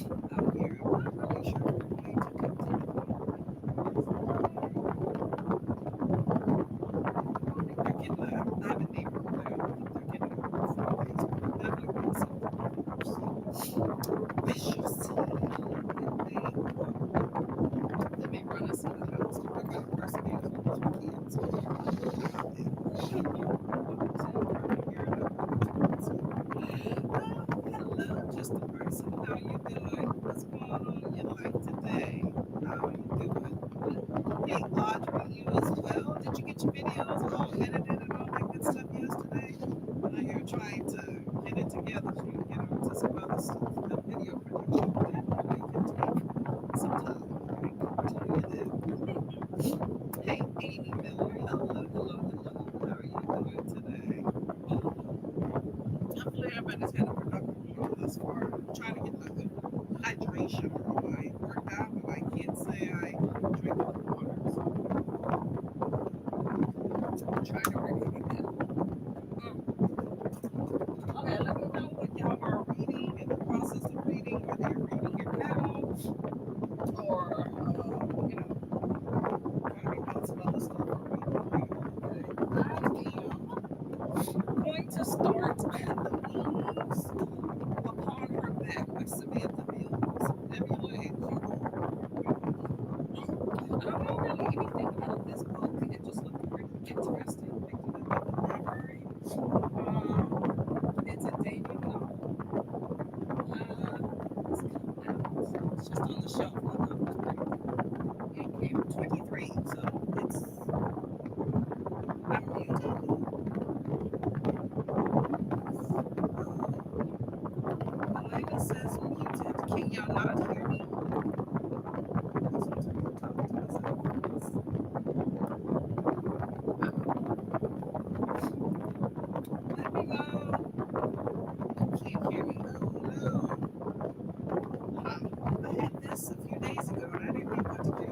out here. I'm not really sure if we're going to continue. They're getting I have a neighbor over there. I think they're getting a roof replaced. But definitely going to see we shall see. They may run us in the house. We're going to persevere as well as we can. So, hello, just a person. How you doing? What's going on in your life today? How are you doing? Hey, Audrey, you as well. Did you get your videos all edited and all that good stuff yesterday? I know you're trying to get it together so you can get on to some other stuff. The video production definitely can take some time. I can tell you that. Hey, Amy Miller. Hello, hello, hello. How are you doing today? Hopefully everybody's had a productive week thus far. I'm trying to get my good hydration or I worked out, but I can't say I drink enough water. So I'm trying to really get that. Okay, let me know what y'all are reading in the process of reading, whether you're reading it now or, maybe about some other stuff or reading. Okay. I am going to start The Wings Upon Her Back by Samantha Mills. Nebula and I don't know really anything about this book. It just looked pretty interesting. Picked it up at the library. It's a debut novel. It's coming out. It's just on the shelf. I thought it was pretty cool. It came in 23, so it's I'm muted. Elena says muted. Can y'all not hear me? Sometimes I'm talking to myself. Let me know. Can't hear me. Oh no. I had this a few days ago and I didn't know what to do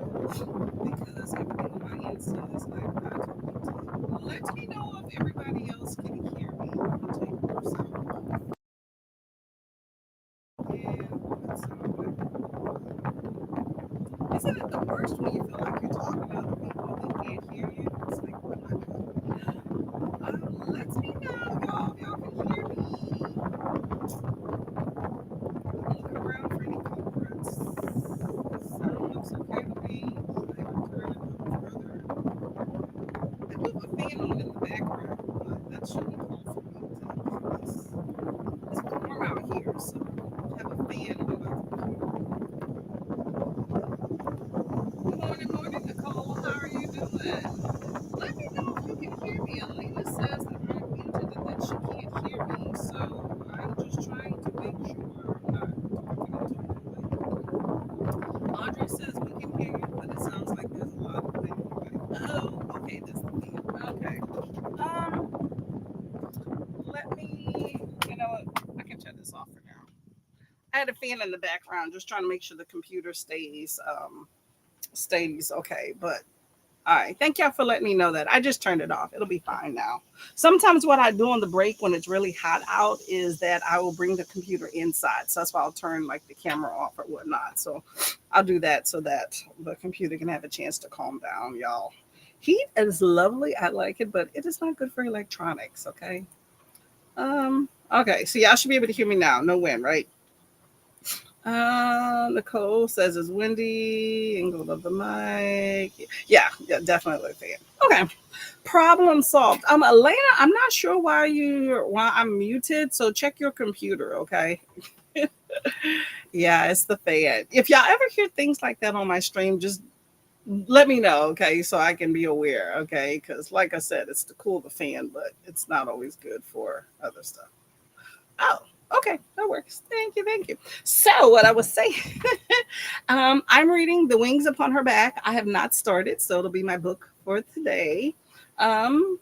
because everything on my end says like not connected. Let me know if everybody else can hear me. I'll take more sound off. And what sound isn't it the worst when you feel like you're talking to other people that can't hear you? It's like, what am I doing? Let me know, y'all, if y'all can hear me. Look around for any culprits. Sound looks okay to me. I can turn it up further. I do have a fan on in the background, but that shouldn't call for me to. It's warm out here, so I have a fan on my computer. Good morning, morning, Nicole. How are you doing? Let me know if you can hear me. Elena says that I'm muted and that she can't hear me, so I'm just trying to make sure I'm not talking into the mic. Audrey says we can hear you, but it sounds like there's a lot of things. Oh, okay, that's the thing. Okay. Let me, you know what? I can shut this off for now. I had a fan in the background, just trying to make sure the computer stays okay. But all right, thank y'all for letting me know that. I just turned it off. It'll be fine now. Sometimes what I do on the break when it's really hot out is that I will bring the computer inside. So that's why I'll turn like the camera off or whatnot. So I'll do that so that the computer can have a chance to calm down, y'all. Heat is lovely. I like it, but it is not good for electronics. Okay. Okay. So y'all should be able to hear me now. No wind, right? Nicole says it's windy. Angle of the mic. Yeah, yeah, definitely a fan. Okay. Problem solved. Elena, I'm not sure why I'm muted, so check your computer, okay? Yeah, it's the fan. If y'all ever hear things like that on my stream, just let me know, okay, so I can be aware, okay? Because like I said, it's to cool the fan, but it's not always good for other stuff. Oh, okay, that works. Thank you, thank you. So, what I was saying, I'm reading The Wings Upon Her Back. I have not started, so it'll be my book for today. Um,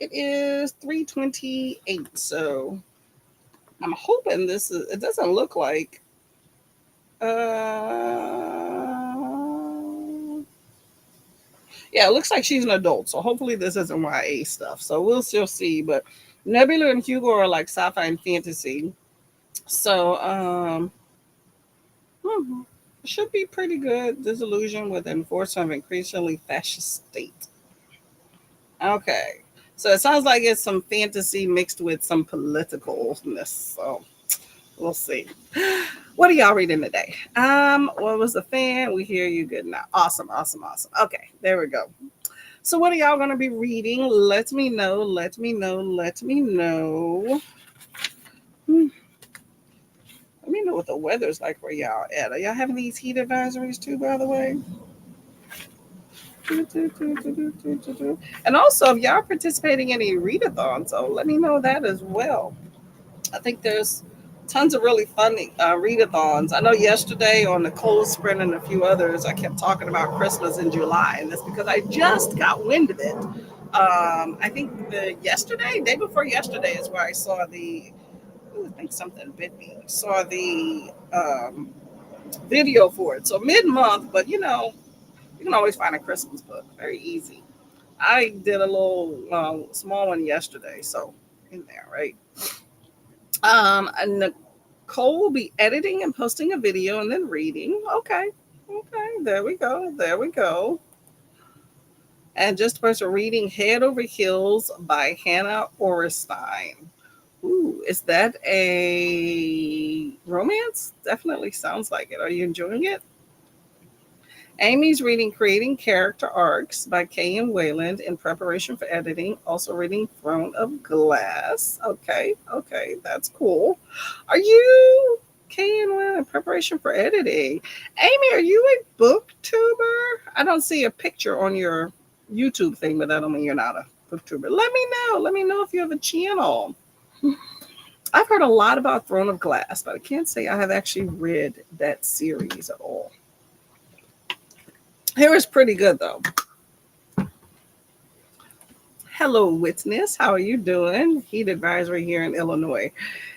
it is 3:28, so I'm hoping this is. It doesn't look like. Yeah, it looks like she's an adult, so hopefully this isn't YA stuff. So we'll still see. But Nebula and Hugo are like sci-fi and fantasy. So Mhm. Should be pretty good. Disillusion with enforcement of increasingly fascist state. Okay. So it sounds like it's some fantasy mixed with some politicalness. So we'll see. What are y'all reading today? What was the fan? We hear you good now. Awesome, awesome, awesome. Okay, there we go. So what are y'all gonna be reading? Let me know. Let me know. Let me know. Hmm, Let me know what the weather's like where y'all at. Are y'all having these heat advisories too, by the way? And also, if y'all are participating in any readathons, so let me know that as well. I think there's tons of really fun readathons. I know yesterday on the Cold Sprint and a few others, I kept talking about Christmas in July, and that's because I just got wind of it. I think day before yesterday, is where I saw the. Ooh, I think something bit me. Saw the video for it. So mid month, but you can always find a Christmas book. Very easy. I did a little small one yesterday, so in there, right? And Nicole will be editing and posting a video and then reading. Okay, okay, there we go, there we go. And just a person reading Head Over Heels by Hannah Orestein. Ooh, is that a romance? Definitely sounds like it. Are you enjoying it? Amy's reading Creating Character Arcs by Kay and Wayland in preparation for editing. Also reading Throne of Glass. Okay, okay, that's cool. Are you Kay and Wayland in preparation for editing? Amy, are you a booktuber? I don't see a picture on your YouTube thing, but that don't mean you're not a booktuber. Let me know. Let me know if you have a channel. I've heard a lot about Throne of Glass, but I can't say I have actually read that series at all. Here is pretty good though. Hello, Witness. How are you doing? Heat advisory here in Illinois.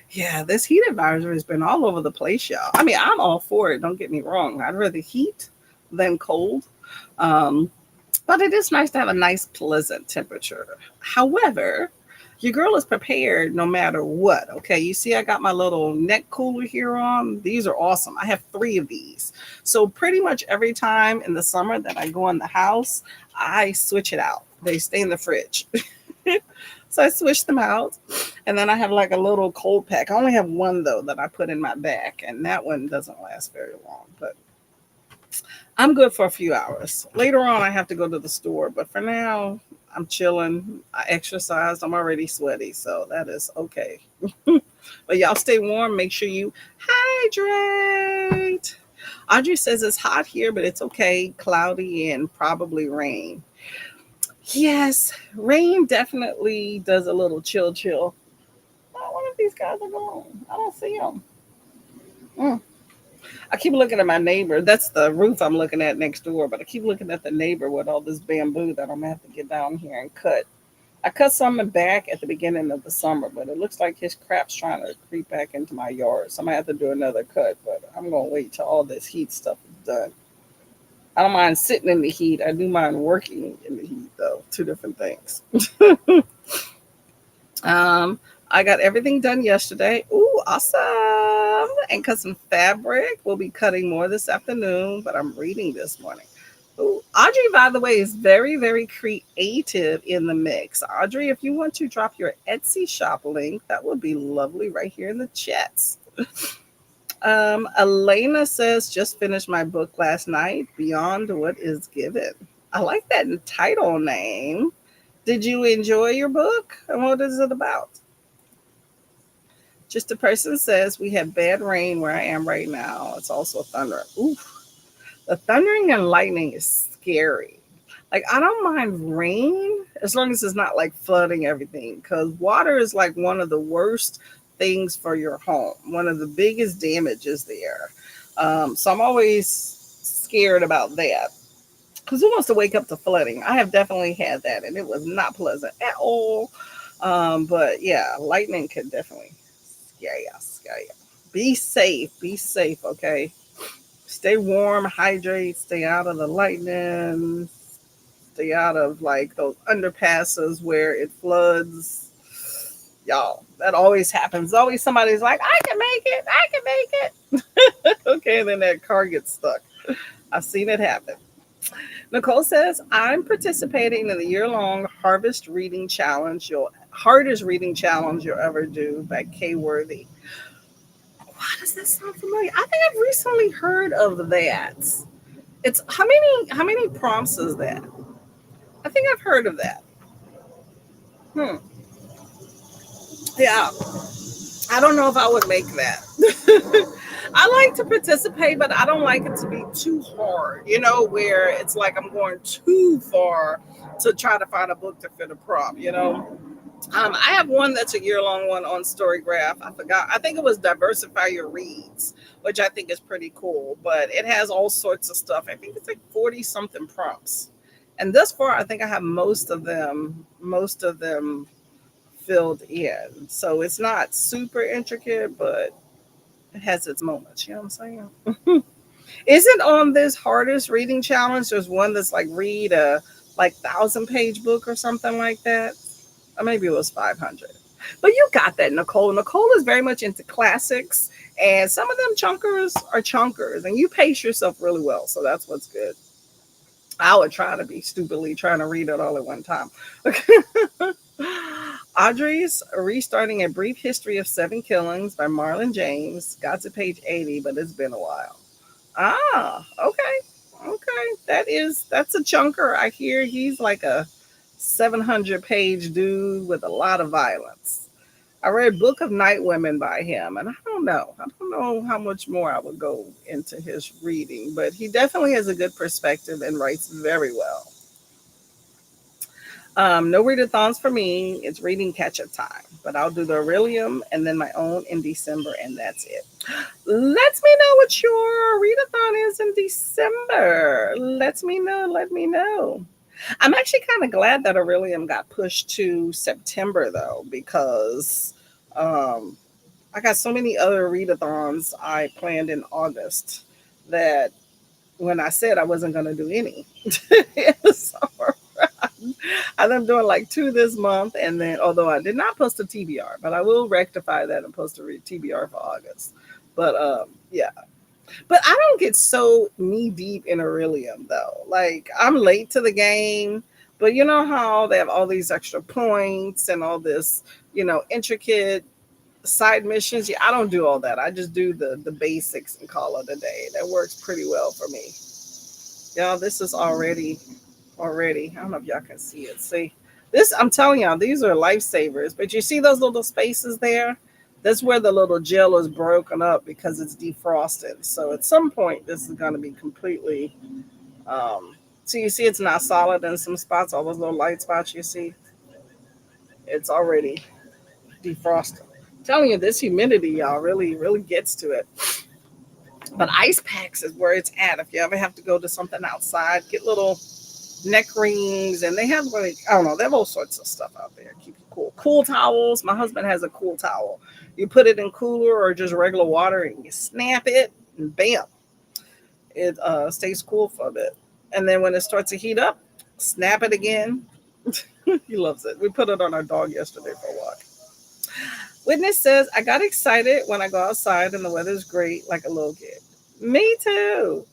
Yeah, this heat advisory has been all over the place, y'all. I mean, I'm all for it. Don't get me wrong. I'd rather heat than cold. Um, but it is nice to have a nice, pleasant temperature. However, your girl is prepared no matter what. Okay, you see, I got my little neck cooler here on. These are awesome. I have 3 of these. So, pretty much every time in the summer that I go in the house, I switch it out. They stay in the fridge. So, I switch them out. And then I have like a little cold pack. I only have one though that I put in my back, and that one doesn't last very long. But I'm good for a few hours. Later on, I have to go to the store, but for now, I'm chilling. I exercised. I'm already sweaty, so that is okay. But y'all stay warm. Make sure you hydrate. Audrey says it's hot here, but it's okay. Cloudy and probably rain. Yes, rain definitely does a little chill. Oh, one of these guys are gone. I don't see them. Mm. I keep looking at my neighbor. That's the roof I'm looking at next door, but I keep looking at the neighbor with all this bamboo that I'm gonna have to get down here and cut. I cut some back at the beginning of the summer, but it looks like his crap's trying to creep back into my yard. So I'm gonna have to do another cut, but I'm gonna wait till all this heat stuff is done. I don't mind sitting in the heat. I do mind working in the heat though. 2 different things. um, I got everything done yesterday. Ooh, awesome. And cut some fabric. We'll be cutting more this afternoon, but I'm reading this morning. Ooh, Audrey, by the way, is very, very creative in the mix. Audrey, if you want to drop your Etsy shop link, that would be lovely right here in the chats. Elena says, just finished my book last night, Beyond What Is Given. I like that title name. Did you enjoy your book? And what is it about? Just a person says, we have bad rain where I am right now. It's also thunder. Oof. The thundering and lightning is scary. Like, I don't mind rain as long as it's not like flooding everything, because water is like one of the worst things for your home. One of the biggest damages there. So I'm always scared about that. Because who wants to wake up to flooding? I have definitely had that, and it was not pleasant at all. But yeah, lightning can definitely scare you, scare you. Be safe, okay? Stay warm, hydrate, stay out of the lightning, stay out of like those underpasses where it floods. Y'all, that always happens. Always somebody's like, I can make it. I can make it. Okay, and then that car gets stuck. I've seen it happen. Nicole says, I'm participating in the year-long Harvest Reading Challenge. You'll hardest reading challenge you'll ever do by Kay Worthy. Why does that sound familiar? I think I've recently heard of that. It's how many prompts is that? I think I've heard of that. Hmm. Yeah. I don't know if I would make that. I like to participate, but I don't like it to be too hard, where it's like I'm going too far to try to find a book to fit a prompt. I have one that's a year long one on Storygraph. I forgot. I think it was Diversify Your Reads, which I think is pretty cool, but it has all sorts of stuff. I think it's like 40 something prompts. And thus far, I think I have most of them filled in. So it's not super intricate, but it has its moments. You know what I'm saying? Isn't on this hardest reading challenge? There's one that's like read a like 1,000 page book or something like that, or maybe it was 500. But you got that, Nicole. Nicole is very much into classics, and some of them chunkers are chunkers, and you pace yourself really well. So that's what's good. I would try to be stupidly trying to read it all at one time. Audrey's restarting a brief history of seven killings by Marlon James. Got to page 80, but it's been a while. Ah, okay. Okay. That's a chunker. I hear he's like a 700-page dude with a lot of violence. I read Book of Night Women by him, and I don't know. I don't know how much more I would go into his reading, but he definitely has a good perspective and writes very well. No readathons for me. It's reading catch up time, but I'll do the Aurelium and then my own in December, and that's it. Let me know what your readathon is in December. Let me know. Let me know. I'm actually kind of glad that Aurelium got pushed to September though, because um, I got so many other readathons I planned in August that when I said I wasn't going to do any. So I'm doing like two this month, and then although I did not post a TBR, but I will rectify that and post a TBR for August. But yeah, but I don't get so knee deep in Aurelium though. Like I'm late to the game, but you know how they have all these extra points and all this, intricate side missions. Yeah, I don't do all that. I just do the basics and call it a day. That works pretty well for me. Y'all, this is already. I don't know if y'all can see it. See, this I'm telling y'all, these are lifesavers. But you see those little spaces there? That's where the little gel is broken up because it's defrosted. So at some point, this is going to be completely. So you see, it's not solid in some spots. All those little light spots you see, it's already defrosted. I'm telling you, this humidity, y'all, really, really gets to it. But ice packs is where it's at. If you ever have to go to something outside, get little neck rings, and they have like I don't know, they have all sorts of stuff out there. Keep you cool. Cool towels. My husband has a cool towel. You put it in cooler or just regular water, and you snap it, and bam, it stays cool for a bit. And then when it starts to heat up, snap it again. He loves it. We put it on our dog yesterday for a walk. Witness says, I got excited when I go outside and the weather's great, like a little kid. Me too.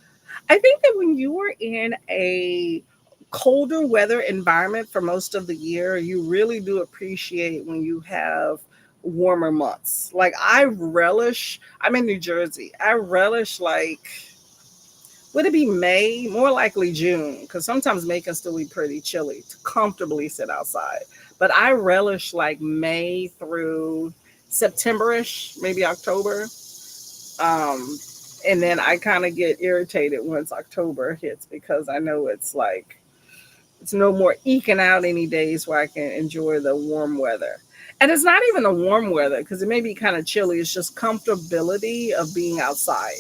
I think that when you are in a colder weather environment for most of the year, you really do appreciate when you have warmer months. Like I'm in New Jersey. I relish like would it be May? More likely June, because sometimes May can still be pretty chilly to comfortably sit outside. But I relish like May through September-ish, maybe October. Um, and then I kind of get irritated once October hits because I know it's no more eking out any days where I can enjoy the warm weather. And it's not even the warm weather because it may be kind of chilly. It's just comfortability of being outside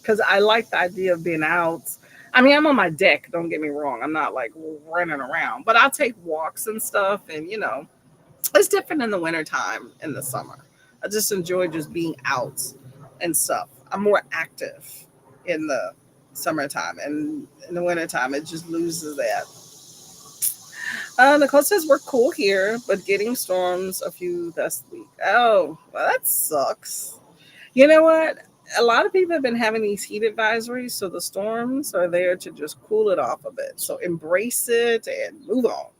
because I like the idea of being out. I mean, I'm on my deck. Don't get me wrong. I'm not like running around, but I'll take walks and stuff. And it's different in the wintertime and the summer. I just enjoy just being out and stuff. I'm more active in the summertime, and in the wintertime, it just loses that. Nicole says we're cool here, but getting storms a few this week. Oh, well, that sucks. You know what? A lot of people have been having these heat advisories, so the storms are there to just cool it off a bit. So embrace it and move on.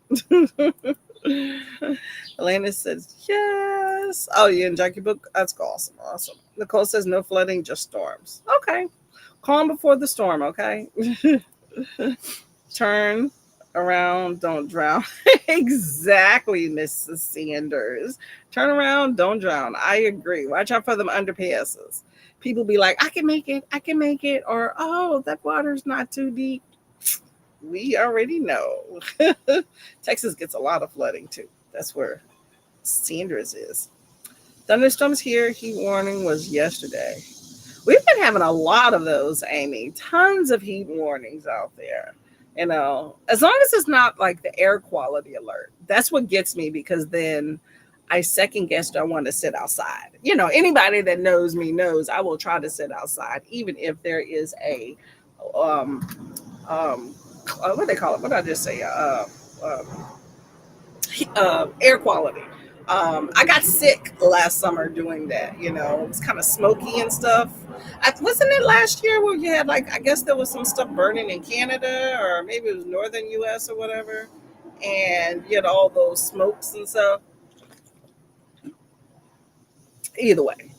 Elena says yes. Oh, you enjoy your book? That's awesome. Awesome. Nicole says no flooding, just storms. Okay. Calm before the storm, okay? Turn around, don't drown. Exactly, Mrs. Sanders. Turn around, don't drown. I agree. Watch out for them underpasses. People be like, I can make it, I can make it, or oh, that water's not too deep. We already know. Texas gets a lot of flooding too. That's where Sanders is. Thunderstorms here. Heat warning was yesterday. We've been having a lot of those, Amy. Tons of heat warnings out there. As long as it's not like the air quality alert. That's what gets me because then I second guess do I want to sit outside. Anybody that knows me knows I will try to sit outside, even if there is a um what they call it? What did I just say? Air quality. I got sick last summer doing that. It was kind of smoky and stuff. Wasn't it last year where you had like I guess there was some stuff burning in Canada or maybe it was northern U.S. or whatever, and you had all those smokes and stuff. Either way,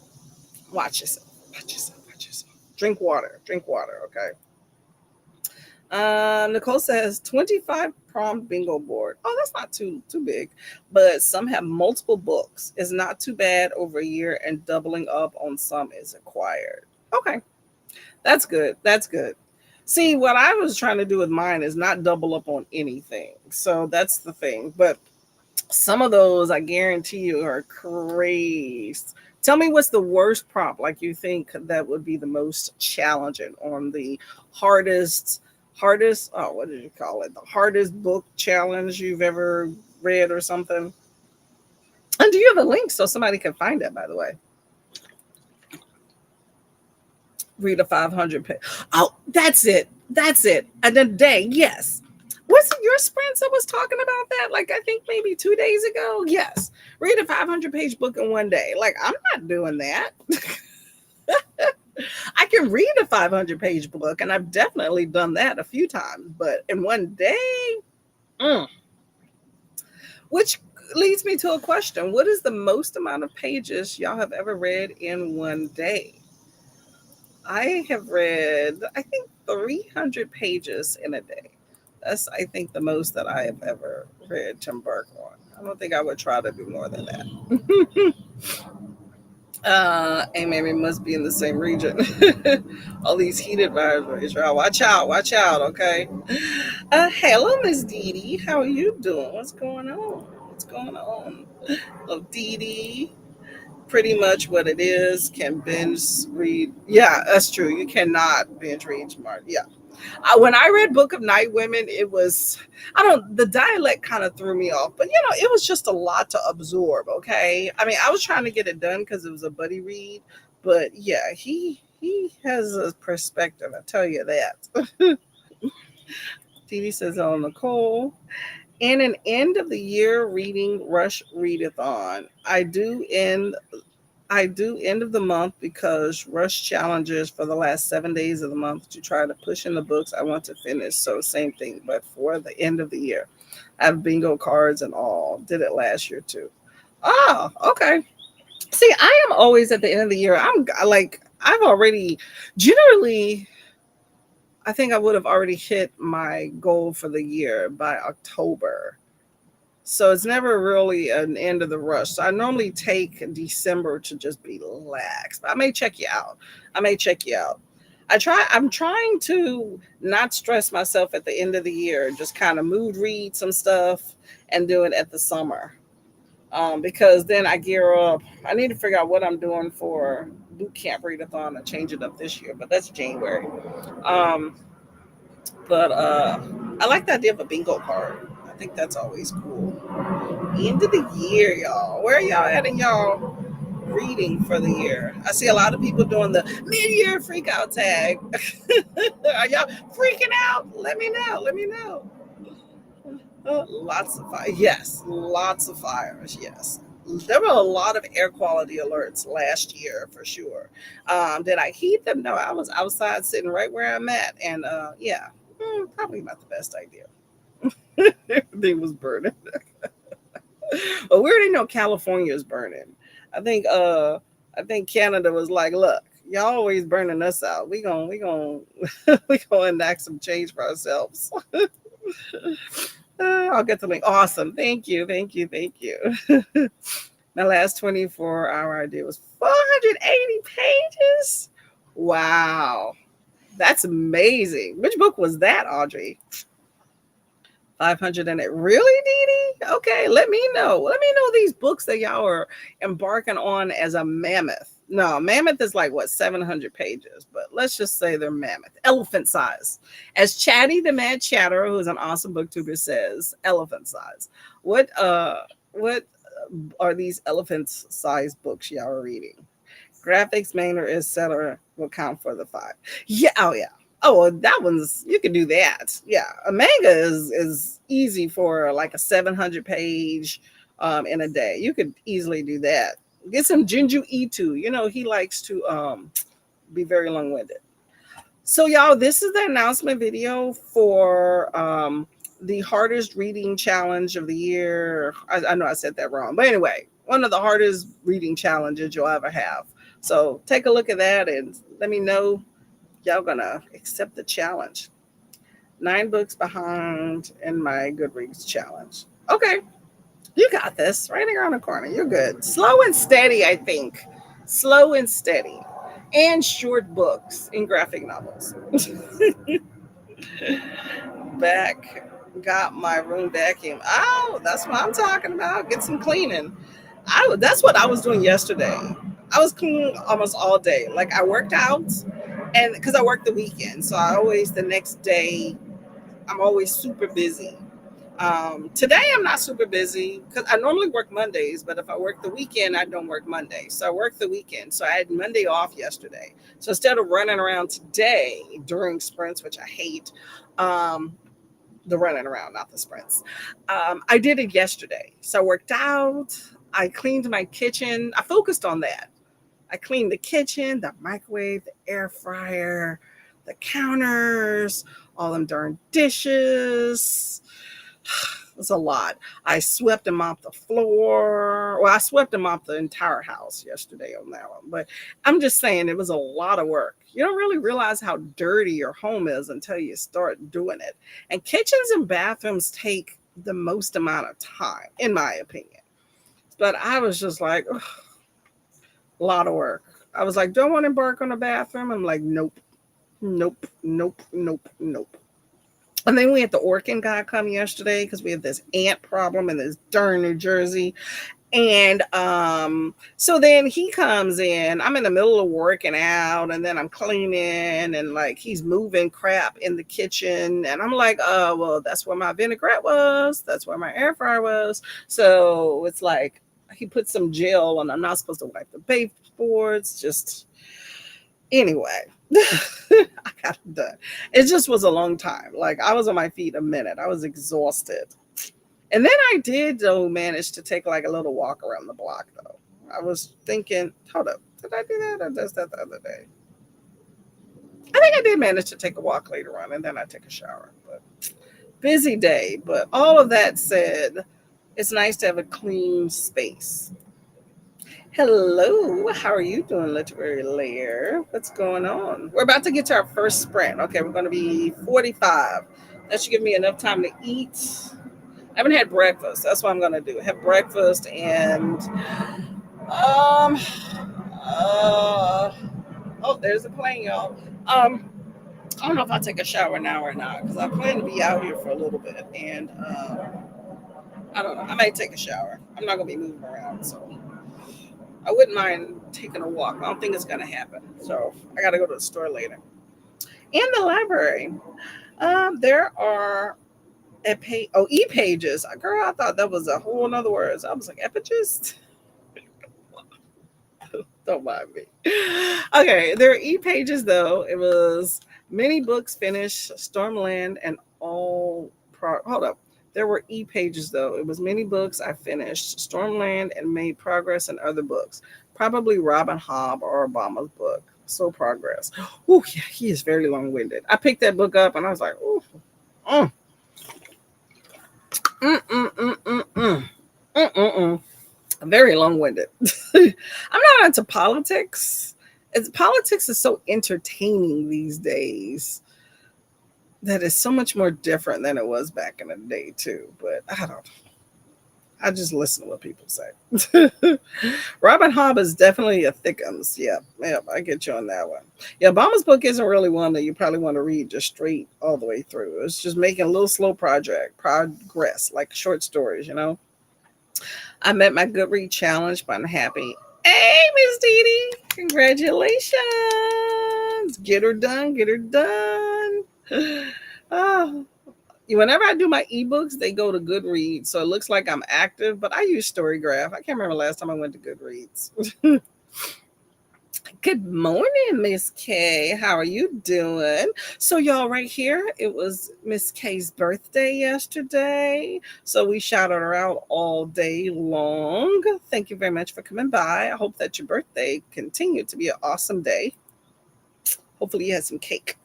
watch yourself. Watch yourself. Watch yourself. Drink water. Drink water. Okay. Nicole says 25 prompt bingo board. Oh, that's not too big, but some have multiple books. It's not too bad over a year, and doubling up on some is required. Okay, that's good. That's good. See, what I was trying to do with mine is not double up on anything. So that's the thing. But some of those, I guarantee you, are crazy. Tell me what's the worst prompt, like you think that would be the most challenging on the hardest, oh, what did you call it? The hardest book challenge you've ever read or something? And do you have a link so somebody can find it, by the way? Read a 500 page. Oh, that's it. That's it. And a day, yes. Was it your sprints that was talking about that? Like, I think maybe 2 days ago? Yes. Read a 500-page book in one day. Like, I'm not doing that. I can read a 500-page book, and I've definitely done that a few times, but in one day, which leads me to a question. What is the most amount of pages y'all have ever read in one day? I have read, I think, 300 pages in a day. That's, I think, the most that I have ever read to embark on. I don't think I would try to do more than that. And maybe must be in the same region. All these heat advisories, right? Watch out, okay? Hello, Miss Dee Dee. How are you doing? What's going on? What's going on? Oh, Dee Dee. Pretty much what it is. Can binge read. Yeah, that's true. You cannot binge read smart. Yeah. When I read Book of Night Women, it was, the dialect kind of threw me off, but it was just a lot to absorb. Okay. I mean, I was trying to get it done because it was a buddy read, but yeah, he has a perspective. I tell you that. TV says, oh, Nicole. In an end of the year reading rush readathon. I do end of the month because rush challenges for the last 7 days of the month to try to push in the books I want to finish. So same thing, but for the end of the year. I have bingo cards and all. Did it last year too. Oh, okay. See, I am always at the end of the year. I've already generally I think I would have already hit my goal for the year by October. So it's never really an end of the rush. So I normally take December to just be relaxed. But I may check you out. I'm trying to not stress myself at the end of the year, just kind of mood read some stuff and do it at the summer. Because then I gear up. I need to figure out what I'm doing for boot camp readathon and change it up this year, but that's January. Um, but I like the idea of a bingo card. I think that's always cool. End of the year, y'all. Where are y'all at in y'all reading for the year? I see a lot of people doing the mid-year freak out tag. Are y'all freaking out? Let me know. Lots of fire. Yes, lots of fires. Yes. There were a lot of air quality alerts last year for sure. Did I heed them? No, I was outside sitting right where I'm at. And yeah, probably not the best idea. Everything was burning. But we already know California is burning. I think I think Canada was like, look, y'all always burning us out. We gonna enact some change for ourselves. I'll get the link. Awesome. Thank you. Thank you. Thank you. My last 24-hour idea was 480 pages. Wow. That's amazing. Which book was that, Audrey? 500 and it really, Dee Dee? Okay, let me know. Let me know these books that y'all are embarking on as a mammoth. No, mammoth is like what, 700 pages, but let's just say they're mammoth, elephant size. As Chatty the Mad Chatterer, who's an awesome booktuber, says, elephant size. What are these elephant size books y'all are reading? Graphics, manner, etc. will count for the five. Yeah, oh yeah. Oh, well, that one's you can do that. Yeah, a manga is easy for like a 700 page in a day. You could easily do that. Get some Junju Ito. You know he likes to be very long winded. So y'all, this is the announcement video for the hardest reading challenge of the year. I know I said that wrong, but anyway, one of the hardest reading challenges you'll ever have. So take a look at that and let me know y'all gonna accept the challenge. 9 books behind in my Goodreads challenge. Okay, you got this. Right around the corner. You're good. Slow and steady, I think. Slow and steady. And short books and graphic novels. Back, got my room vacuum. Oh, that's what I'm talking about. Get some cleaning. That's what I was doing yesterday. I was cleaning almost all day. Like I worked out, and because I worked the weekend, so I always the next day I'm always super busy. Today I'm not super busy because I normally work Mondays, but if I work the weekend, I don't work Monday. So I work the weekend. So I had Monday off yesterday. So instead of running around today during sprints, which I hate, um, the running around, not the sprints. I did it yesterday. So I worked out. I cleaned my kitchen. I focused on that. I cleaned the kitchen, the microwave, the air fryer, the counters, all them darn dishes. It's a lot. I swept and mopped the floor. Well, I swept and mopped the entire house yesterday on that one. But I'm just saying it was a lot of work. You don't really realize how dirty your home is until you start doing it. And kitchens and bathrooms take the most amount of time, in my opinion. But I was just like, ugh, a lot of work. I was like, don't want to embark on a bathroom. I'm like, nope, nope, nope, nope, nope. And then we had the Orkin guy come yesterday because we have this ant problem in this darn New Jersey. And so then he comes in. I'm in the middle of working out, and then I'm cleaning, and like he's moving crap in the kitchen. And I'm like, well, that's where my vinaigrette was, that's where my air fryer was. So it's like he put some gel, and I'm not supposed to wipe the baseboards. Just anyway. I got it done. It just was a long time. Like I was on my feet a minute. I was exhausted. And then I did though manage to take like a little walk around the block though. I was thinking, hold up, did I do that or just that the other day? I think I did manage to take a walk later on and then I take a shower. But busy day. But all of that said, it's nice to have a clean space. Hello, how are you doing, Literary Lair? What's going on? We're about to get to our first sprint. Okay, we're going to be 45. That should give me enough time to eat. I haven't had breakfast. That's what I'm going to do. Have breakfast and um uh oh, there's a plane, y'all. I don't know if I'll take a shower now or not because I plan to be out here for a little bit and I don't know. I might take a shower. I'm not going to be moving around, so I wouldn't mind taking a walk. I don't think it's going to happen. So I got to go to the store later. In the library, there are e-pages. Girl, I thought that was a whole nother word. I was like, epages? Don't mind me. Okay, there are e-pages though. It was many books finished, Stormland, and all. Hold up. There were e-pages though. It was many books I finished. Stormland and made progress in other books. Probably Robin Hobb or Obama's book. So progress. Oh yeah, he is very long-winded. I picked that book up and I was like, oh, mm, mm, mm, mm, mm, mm, mm, mm, mm. Very long-winded. I'm not into politics. Politics is so entertaining these days that is so much more different than it was back in the day too. But I just listen to what people say. Robin Hobb is definitely a thickums. Yep, yep, I get you on that one. Yeah, Obama's book isn't really one that you probably want to read just straight all the way through. It's just making a little slow progress, like short stories, you know. I met my Goodread challenge, but I'm happy. Hey, Miss Dee Dee, congratulations! Get her done, get her done. Oh, whenever I do my ebooks, they go to Goodreads, so it looks like I'm active. But I use Storygraph. I can't remember last time I went to Goodreads. Good morning, Miss K. How are you doing? So, y'all, right here, it was Miss K's birthday yesterday. So, we shouted her out all day long. Thank you very much for coming by. I hope that your birthday continued to be an awesome day. Hopefully, you had some cake.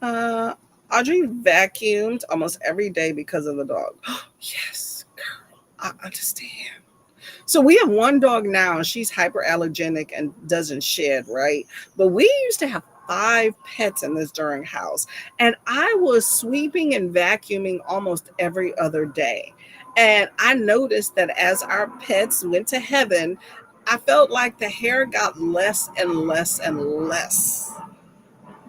Uh, Audrey vacuumed almost every day because of the dog. Yes, girl, I understand. So we have one dog now, and she's hyperallergenic and doesn't shed, right? But we used to have five pets in this during house, and I was sweeping and vacuuming almost every other day. And I noticed that as our pets went to heaven, I felt like the hair got less and less and less.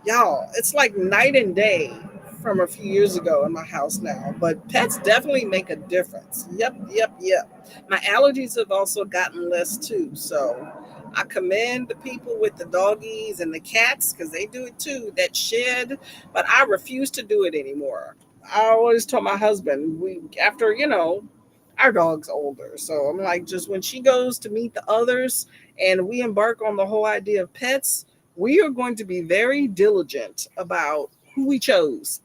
Y'all, it's like night and day from a few years ago in my house now. But pets definitely make a difference. Yep, yep, yep. My allergies have also gotten less too. So I commend the people with the doggies and the cats because they do it too, that shed. But I refuse to do it anymore. I always told my husband, we after, our dog's older. So I'm like, just when she goes to meet the others and we embark on the whole idea of pets, we are going to be very diligent about who we chose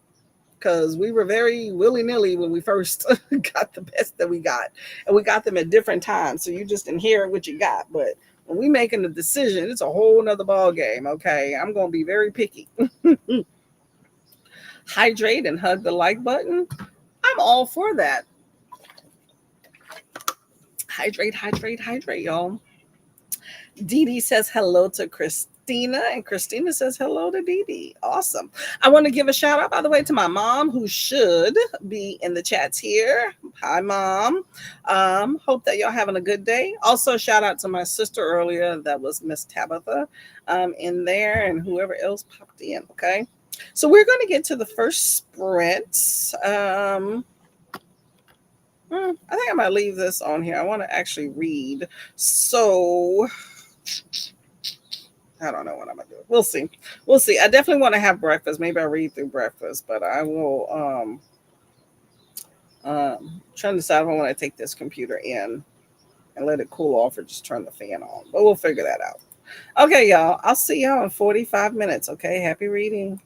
because we were very willy nilly when we first got the pets that we got, and we got them at different times. So you just inherit what you got. But when we making a decision, it's a whole nother ball game. Okay, I'm gonna be very picky. Hydrate and hug the like button. I'm all for that. Hydrate, hydrate, hydrate, y'all. Dee Dee says hello to Christina, and Christina says hello to Dee Dee. Awesome. I want to give a shout out, by the way, to my mom, who should be in the chats here. Hi, Mom. Hope that y'all having a good day. Also, shout out to my sister earlier, that was Miss Tabitha, in there, and whoever else popped in. Okay. So we're going to get to the first sprint. I think I might leave this on here. I want to actually read. So I don't know what I'm gonna do. We'll see. We'll see. I definitely want to have breakfast. Maybe I'll read through breakfast, but I will trying to decide if I want to take this computer in and let it cool off or just turn the fan on. But we'll figure that out. Okay, y'all. I'll see y'all in 45 minutes. Okay. Happy reading.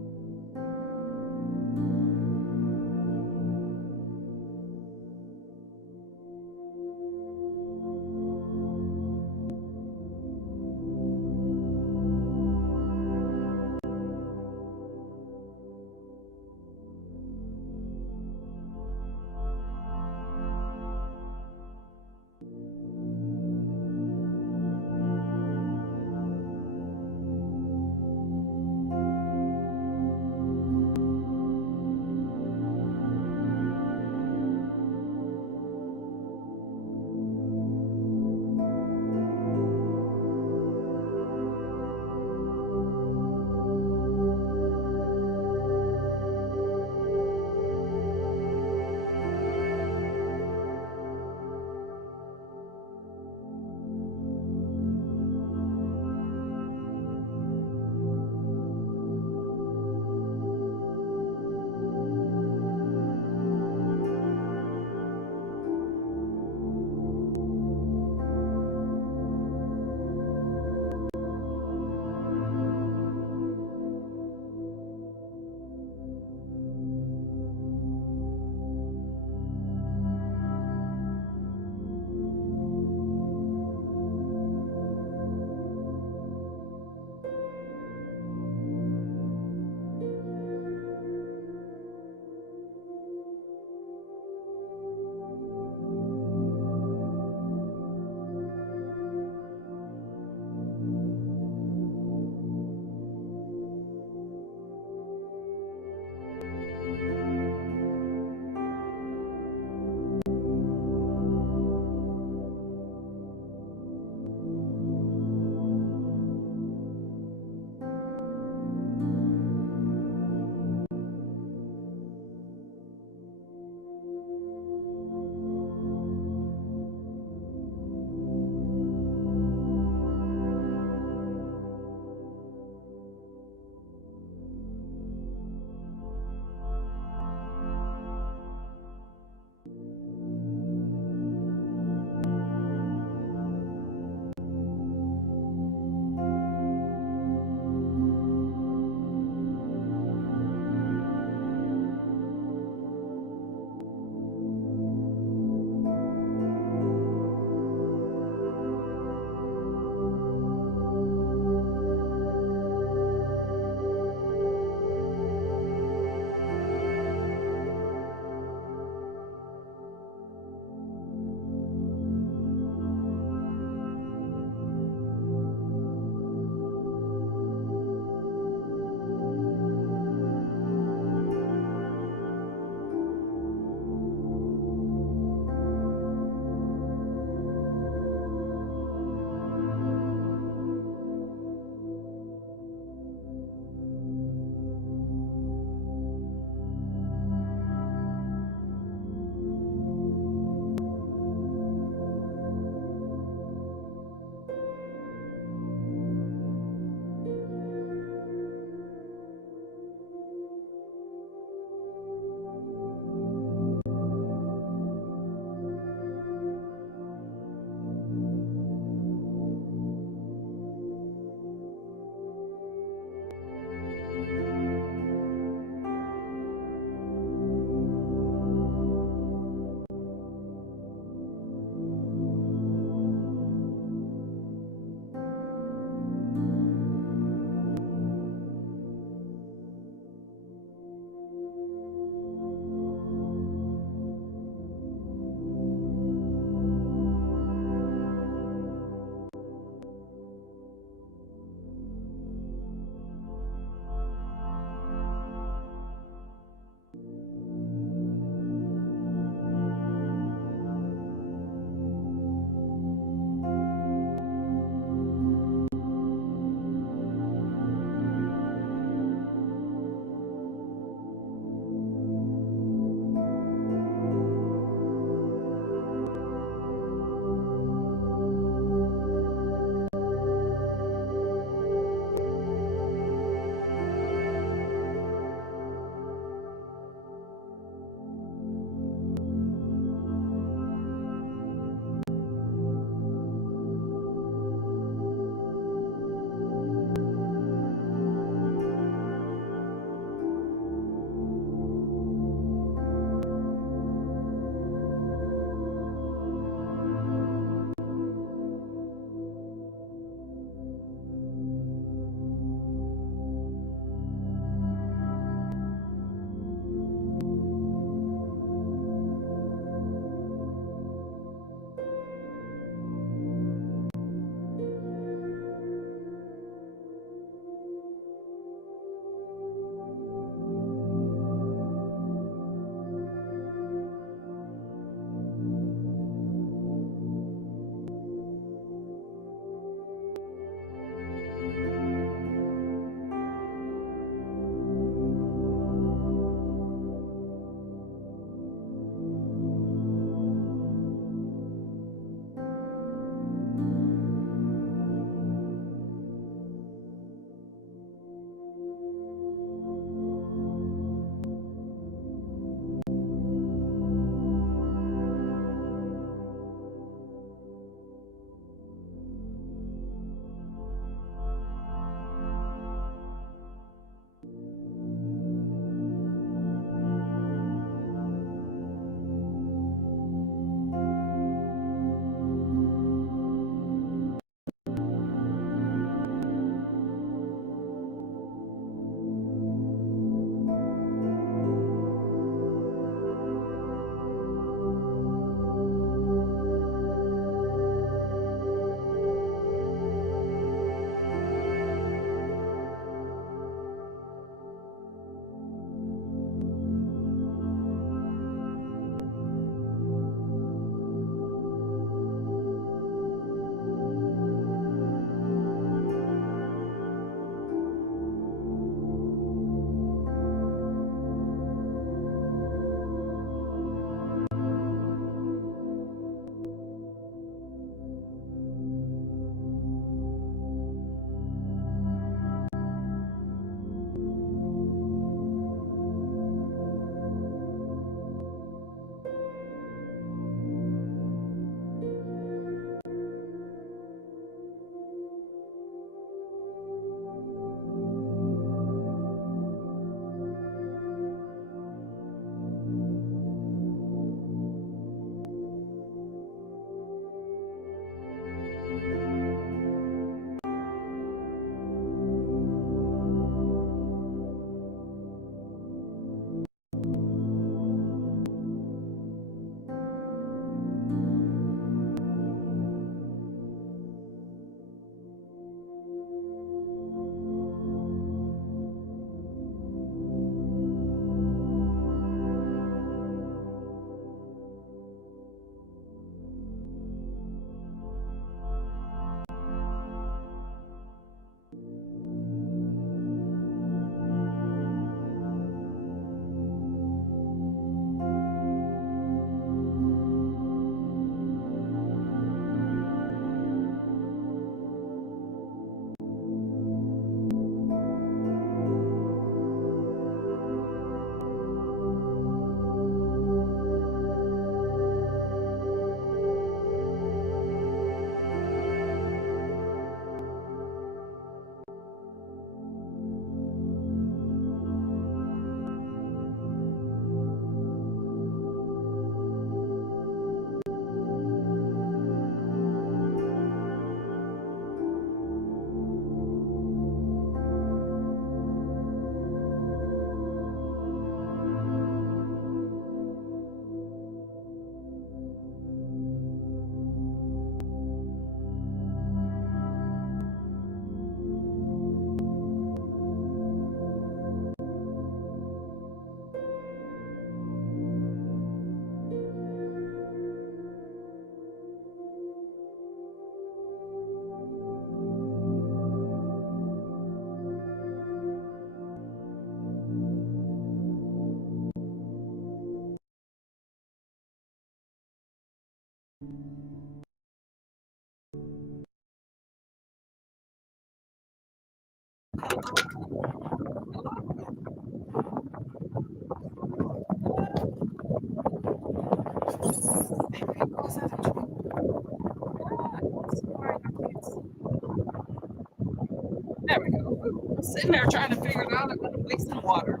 There we go. Sitting there trying to figure it out. I'm wasting water.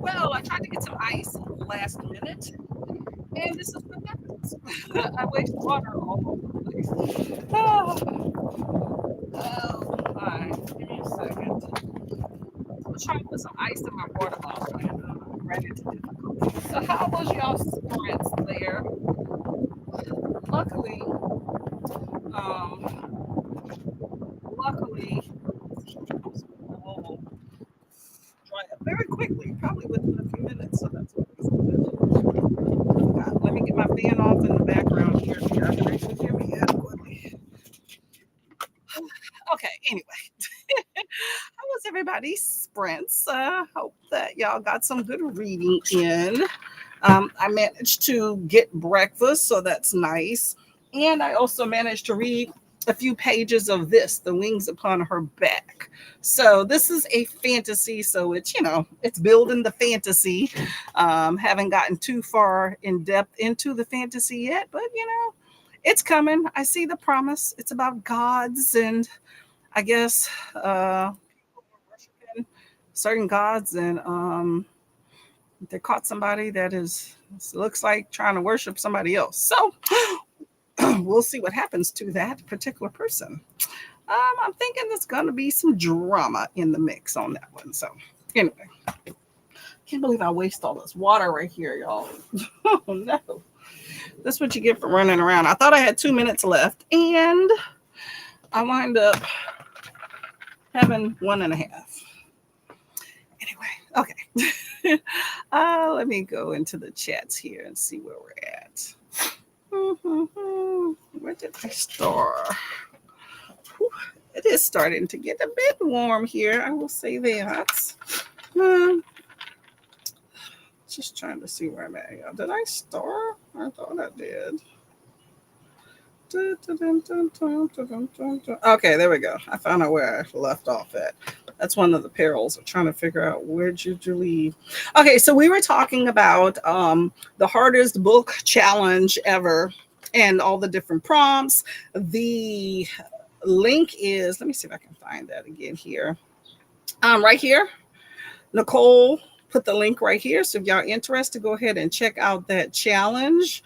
Well, I tried to get some ice last minute, and this is what happens. I waste water all over the place. Oh, oh my. Give me a second. I'm trying to put some ice in my water bottle and ran into difficulty. So, how was y'all sprints there? Luckily, um, luckily, oh, dry up very quickly, probably within a few minutes. So that's let me get my fan off in the background here. So y'all can actually hear me adequately. Okay, anyway, how was everybody's sprints? Hope that y'all got some good reading in. I managed to get breakfast, so that's nice. And I also managed to read a few pages of this, The Wings Upon Her Back. So this is a fantasy, so it's, it's building the fantasy. Haven't gotten too far in depth into the fantasy yet, but it's coming. I see the promise. It's about gods and I guess worshiping certain gods, and they caught somebody that is looks like trying to worship somebody else. So we'll see what happens to that particular person. I'm thinking there's gonna be some drama in the mix on that one. So anyway, can't believe I waste all this water right here, y'all. Oh no. That's what you get for running around. I thought I had 2 minutes left, and I wind up having 1.5. Anyway, okay. Let me go into the chats here and see where we're at. Where did I start? It is starting to get a bit warm here. I will say that. Just trying to see where I'm at. Did I start? I thought I did. Okay, there we go. I found out where I left off at. That's one of the perils of trying to figure out where did you leave. Okay, so we were talking about the hardest book challenge ever and all the different prompts. The link is, let me see if I can find that again here. Right here. Nicole put the link right here. So if y'all are interested, go ahead and check out that challenge.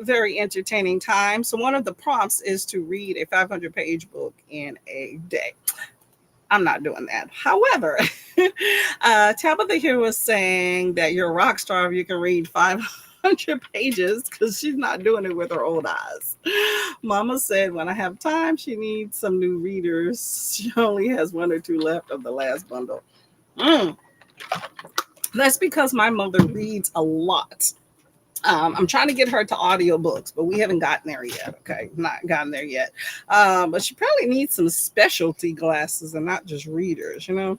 Very entertaining time. So one of the prompts is to read a 500-page book in a day. I'm not doing that. However, Tabitha here was saying that you're a rock star if you can read 500 pages because she's not doing it with her old eyes. Mama said when I have time, she needs some new readers. She only has 1 or 2 left of the last bundle. That's because my mother reads a lot. I'm trying to get her to audiobooks, but we haven't gotten there yet. Okay, not gotten there yet. But she probably needs some specialty glasses and not just readers, Dee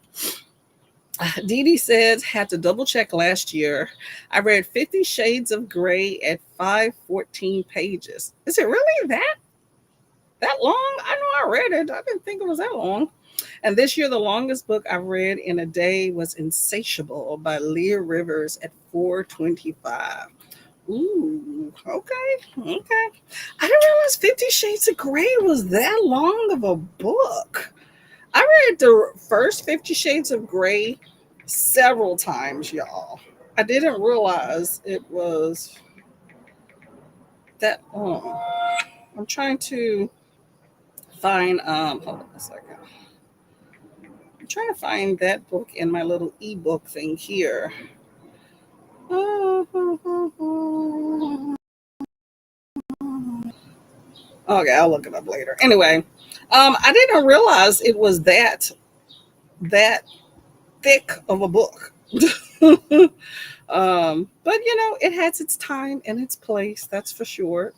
Dee says, had to double check last year. I read 50 Shades of Grey at 514 pages. Is it really that long? I know I read it. I didn't think it was that long. And this year, the longest book I read in a day was Insatiable by Leah Rivers at 425. Ooh, okay. I didn't realize 50 Shades of Grey was that long of a book. I read the first 50 Shades of Grey several times, y'all. I didn't realize it was that long. I'm trying to find, hold on a second. I'm trying to find that book in my little ebook thing here. Okay, I'll look it up later. Anyway, I didn't realize it was that thick of a book. But it has its time and its place, that's for sure.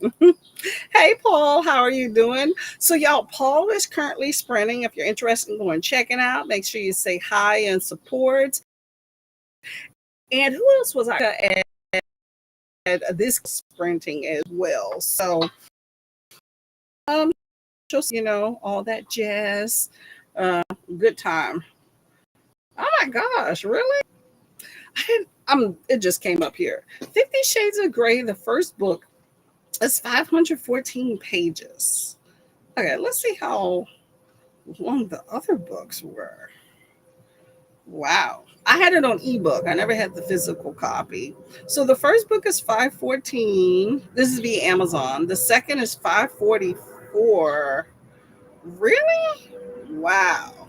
Hey Paul, how are you doing? So y'all, Paul is currently sprinting. If you're interested in going checking out, make sure you say hi and support. And who else was I at this sprinting as well? So all that jazz. Good time. Oh my gosh, really? It just came up here. 50 Shades of Grey, the first book, is 514 pages. Okay, let's see how long the other books were. Wow. I had it on ebook. I never had the physical copy. So the first book is 514. This is via Amazon. The second is 544. Really? Wow.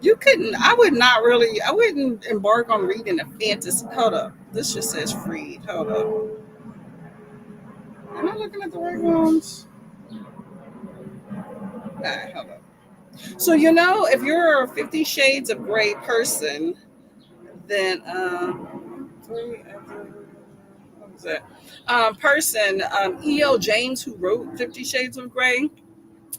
You couldn't, I wouldn't embark on reading a fantasy. Hold up. This just says Freed. Hold up. Am I looking at the right ones? All right, hold up. So, if you're a 50 Shades of Grey person, then, what was that? E.L. James, who wrote 50 Shades of Grey,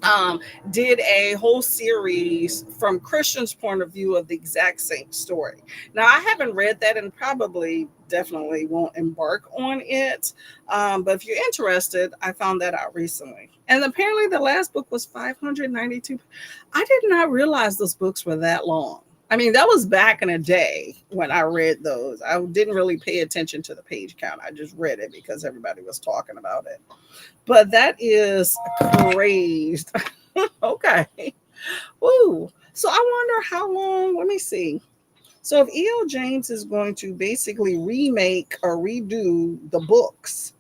um, did a whole series from Christian's point of view of the exact same story. Now, I haven't read that and probably definitely won't embark on it. But if you're interested, I found that out recently. And apparently the last book was 592. I did not realize those books were that long. I mean, that was back in the day when I read those. I didn't really pay attention to the page count. I just read it because everybody was talking about it. But that is crazed. Okay. Ooh. So I wonder how long. Let me see. So if E.L. James is going to basically remake or redo the books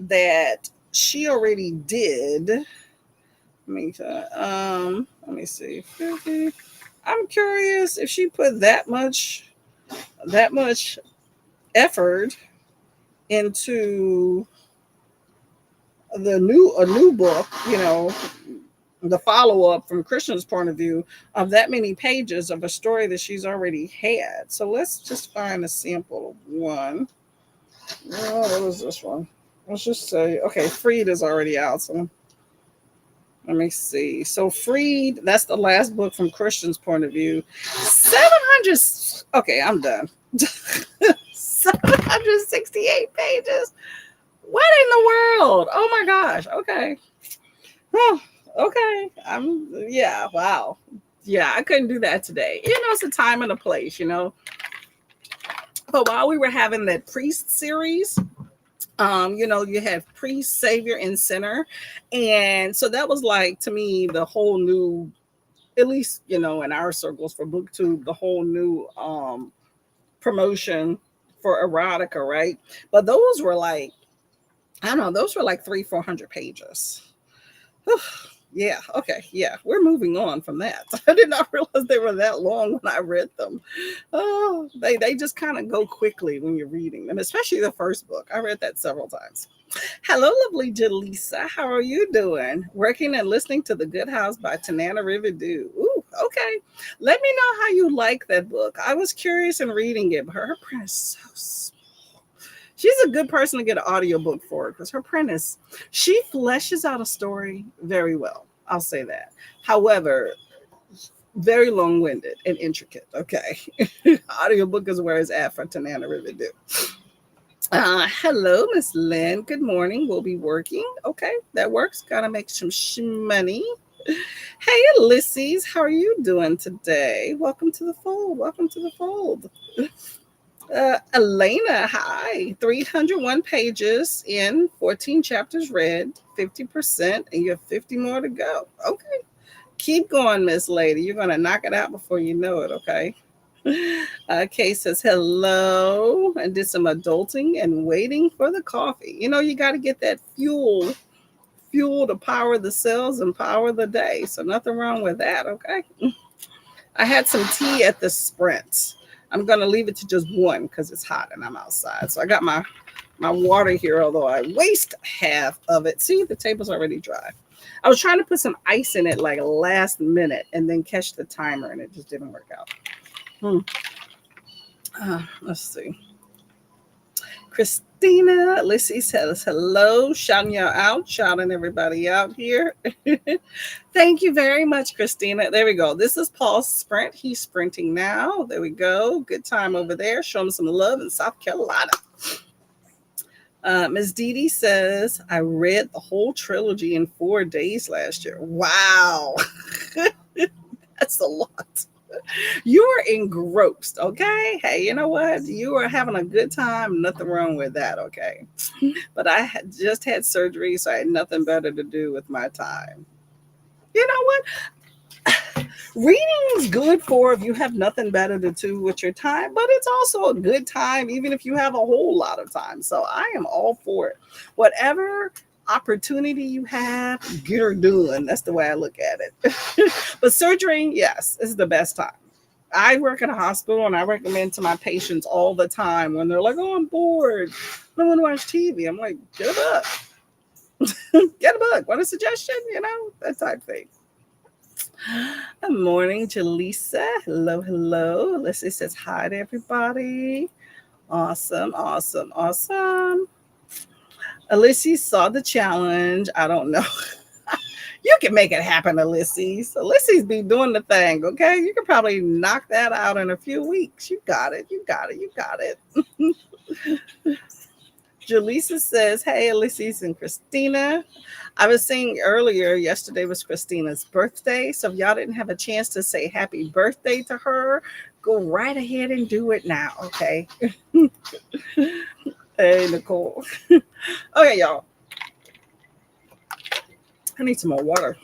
that she already did, let me see. I'm curious if she put that much effort into a new book, the follow-up from Christian's point of view of that many pages of a story that she's already had. So let's just find a sample of one. Oh, what was this one? Let's just say, okay, Freed is already out. So let me see. So Freed, that's the last book from Christian's point of view. 700. Okay, I'm done. 768 pages. What in the world? Oh my gosh. Okay. Oh, okay. Wow. Yeah, I couldn't do that today. It's a time and a place, But while we were having that priest series, you had priest, savior, and sinner. And so that was like, to me, the whole new, at least, in our circles for BookTube, the whole new promotion for erotica, right? But those were like, I don't know, those were like 300-400 pages. Yeah, okay, yeah, we're moving on from that. I did not realize they were that long when I read them. Oh, they just kind of go quickly when you're reading them, especially the first book. I read that several times. Hello, lovely Jaleesa. How are you doing? Working and listening to The Good House by Tanana Rividu. Ooh, okay. Let me know how you like that book. I was curious in reading it, but her print is so small. She's a good person to get an audiobook for because her print is, she fleshes out a story very well. I'll say that. However, very long-winded and intricate. Okay. Audiobook is where it's at for Tanana Rividu. Hello, Miss Lynn. Good morning. We'll be working. Okay, that works. Gotta make some money. Hey, Ulysses, how are you doing today? Welcome to the fold. Welcome to the fold. Elena, hi. 301 pages in, 14 chapters read, 50%, and you have 50 more to go. Okay. Keep going, Miss Lady. You're going to knock it out before you know it, okay? Kay says hello and did some adulting and waiting for the coffee. You got to get that fuel to power the cells and power the day. So nothing wrong with that, okay? I had some tea at the Sprint. I'm going to leave it to just one because it's hot and I'm outside. So I got my water here, although I waste half of it. See, the table's already dry. I was trying to put some ice in it like last minute and then catch the timer, and it just didn't work out. Let's see. Christina, Lissy says hello, shouting you out, shouting everybody out here. Thank you very much, Christina. There we go. This is Paul's sprint. He's sprinting now. There we go. Good time over there. Show him some love in South Carolina. Ms. Dee Dee says, I read the whole trilogy in 4 days last year. Wow. That's a lot. You are engrossed, okay? Hey, you know what? You are having a good time. Nothing wrong with that, okay? But I had just had surgery, so I had nothing better to do with my time. You know what? Reading is good for if you have nothing better to do with your time, but it's also a good time even if you have a whole lot of time. So I am all for it. Whatever opportunity you have, get her done. That's the way I look at it. But surgery, yes, is the best time. I work in a hospital and I recommend to my patients all the time when they're like, oh, I'm bored. I want to watch TV. I'm like, get a book. Get a book. Want a suggestion? You know, that type thing. Good morning to Lisa. Hello, hello. Lisa says hi to everybody. Awesome, awesome, awesome. Ulysses saw the challenge. I don't know. You can make it happen, Ulysses. Ulysses be doing the thing, okay? You can probably knock that out in a few weeks. You got it. You got it. You got it. Jaleesa says, hey, Ulysses and Christina. I was saying earlier, yesterday was Christina's birthday. So if y'all didn't have a chance to say happy birthday to her, go right ahead and do it now, okay? Hey, Nicole. Okay, y'all. I need some more water.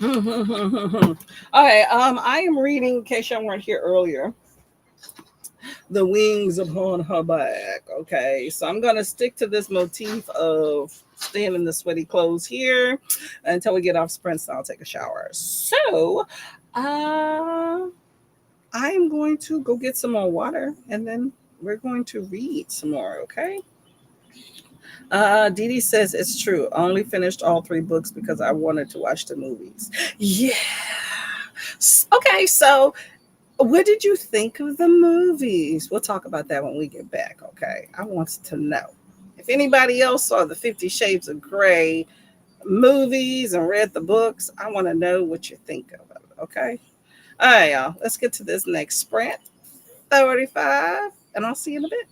Okay, I am reading, in case y'all weren't here earlier, The Wings Upon Her Back. Okay, so I'm going to stick to this motif of staying in the sweaty clothes here until we get off sprints. I'll take a shower. So, uh, I'm going to go get some more water and then we're going to read some more. Okay. Dee Dee says it's true. I only finished all three books because I wanted to watch the movies. Yeah. Okay, so what did you think of the movies? We'll talk about that when we get back, okay? I want to know. If anybody else saw the 50 Shades of Grey movies and read the books, I want to know what you think of it, okay? All right, y'all. Let's get to this next sprint. 35, and I'll see you in a bit.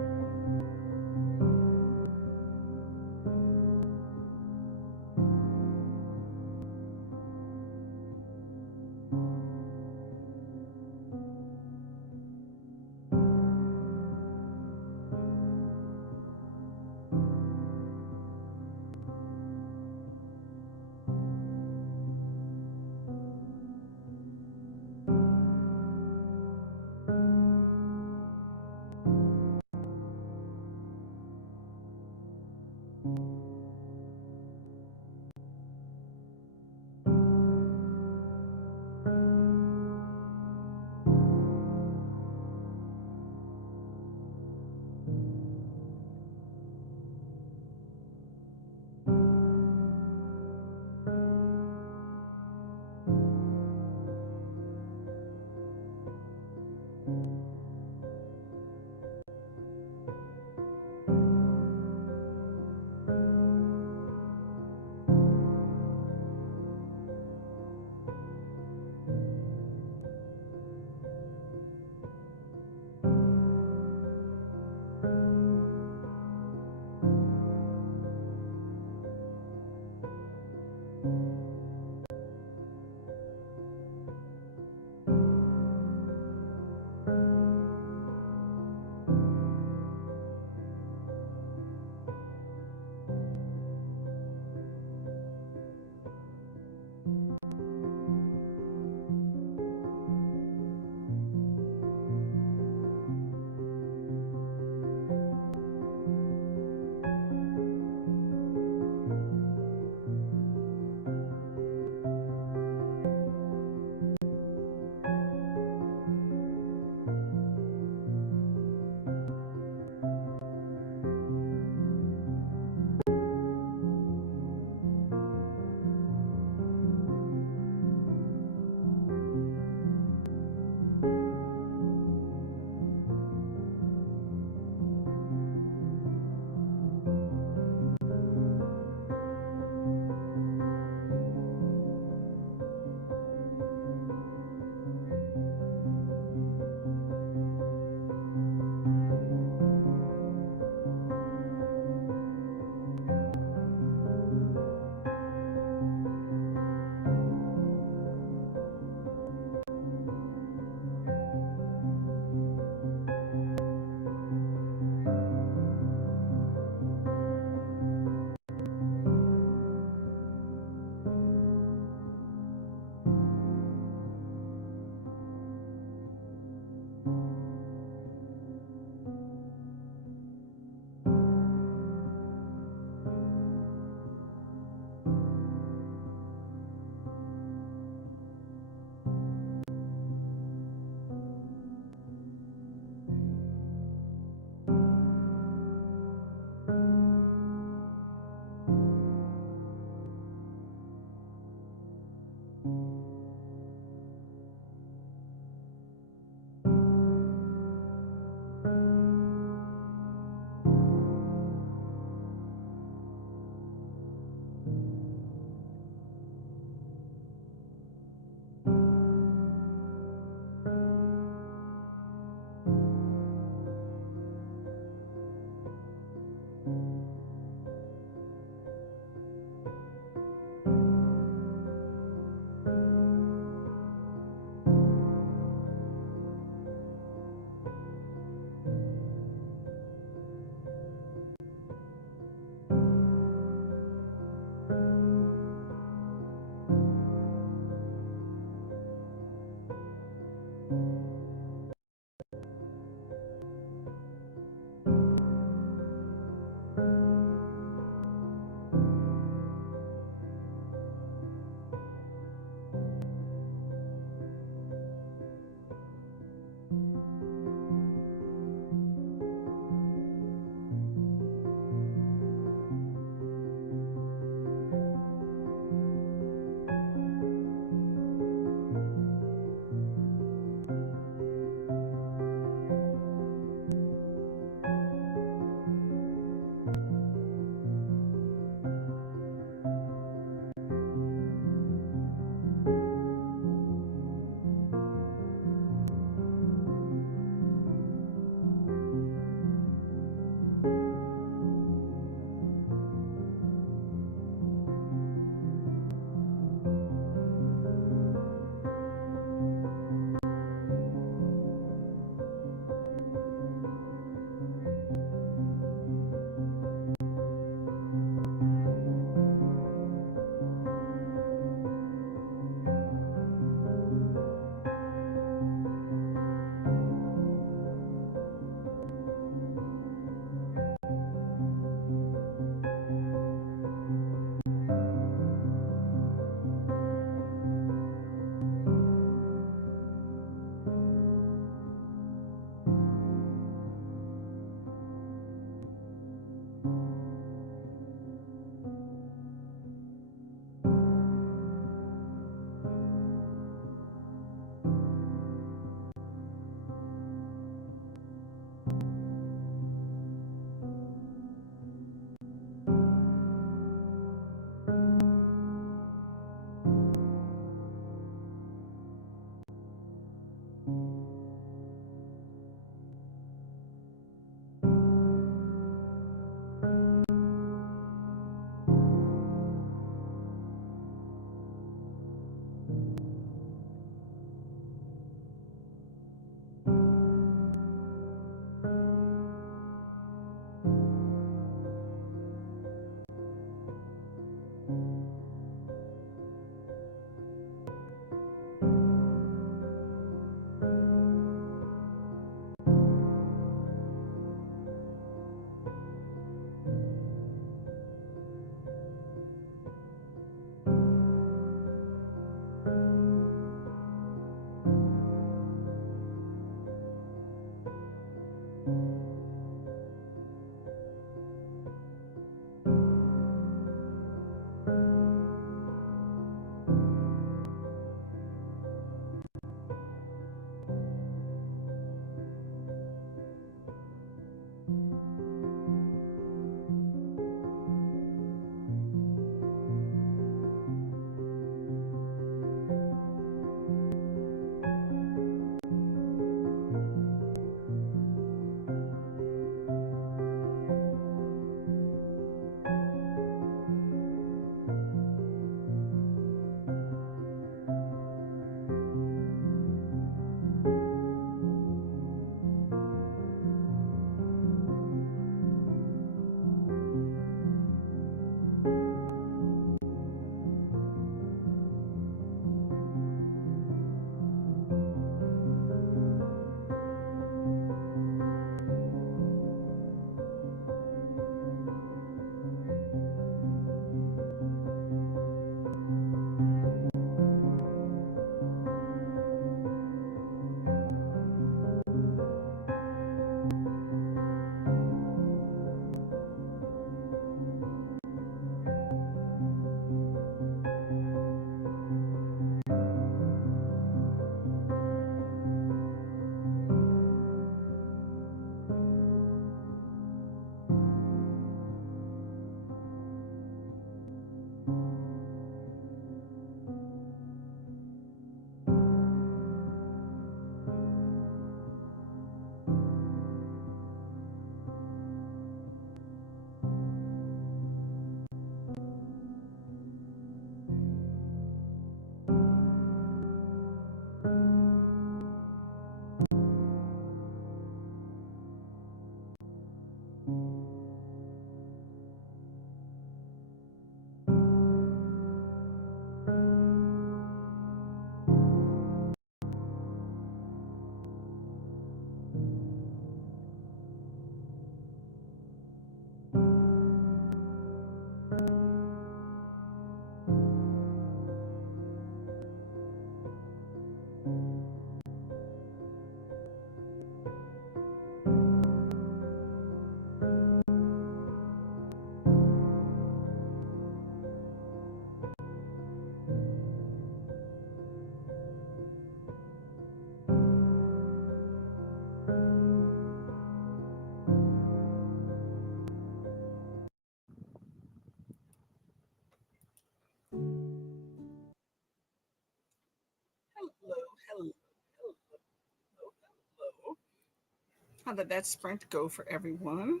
how did that sprint go for everyone?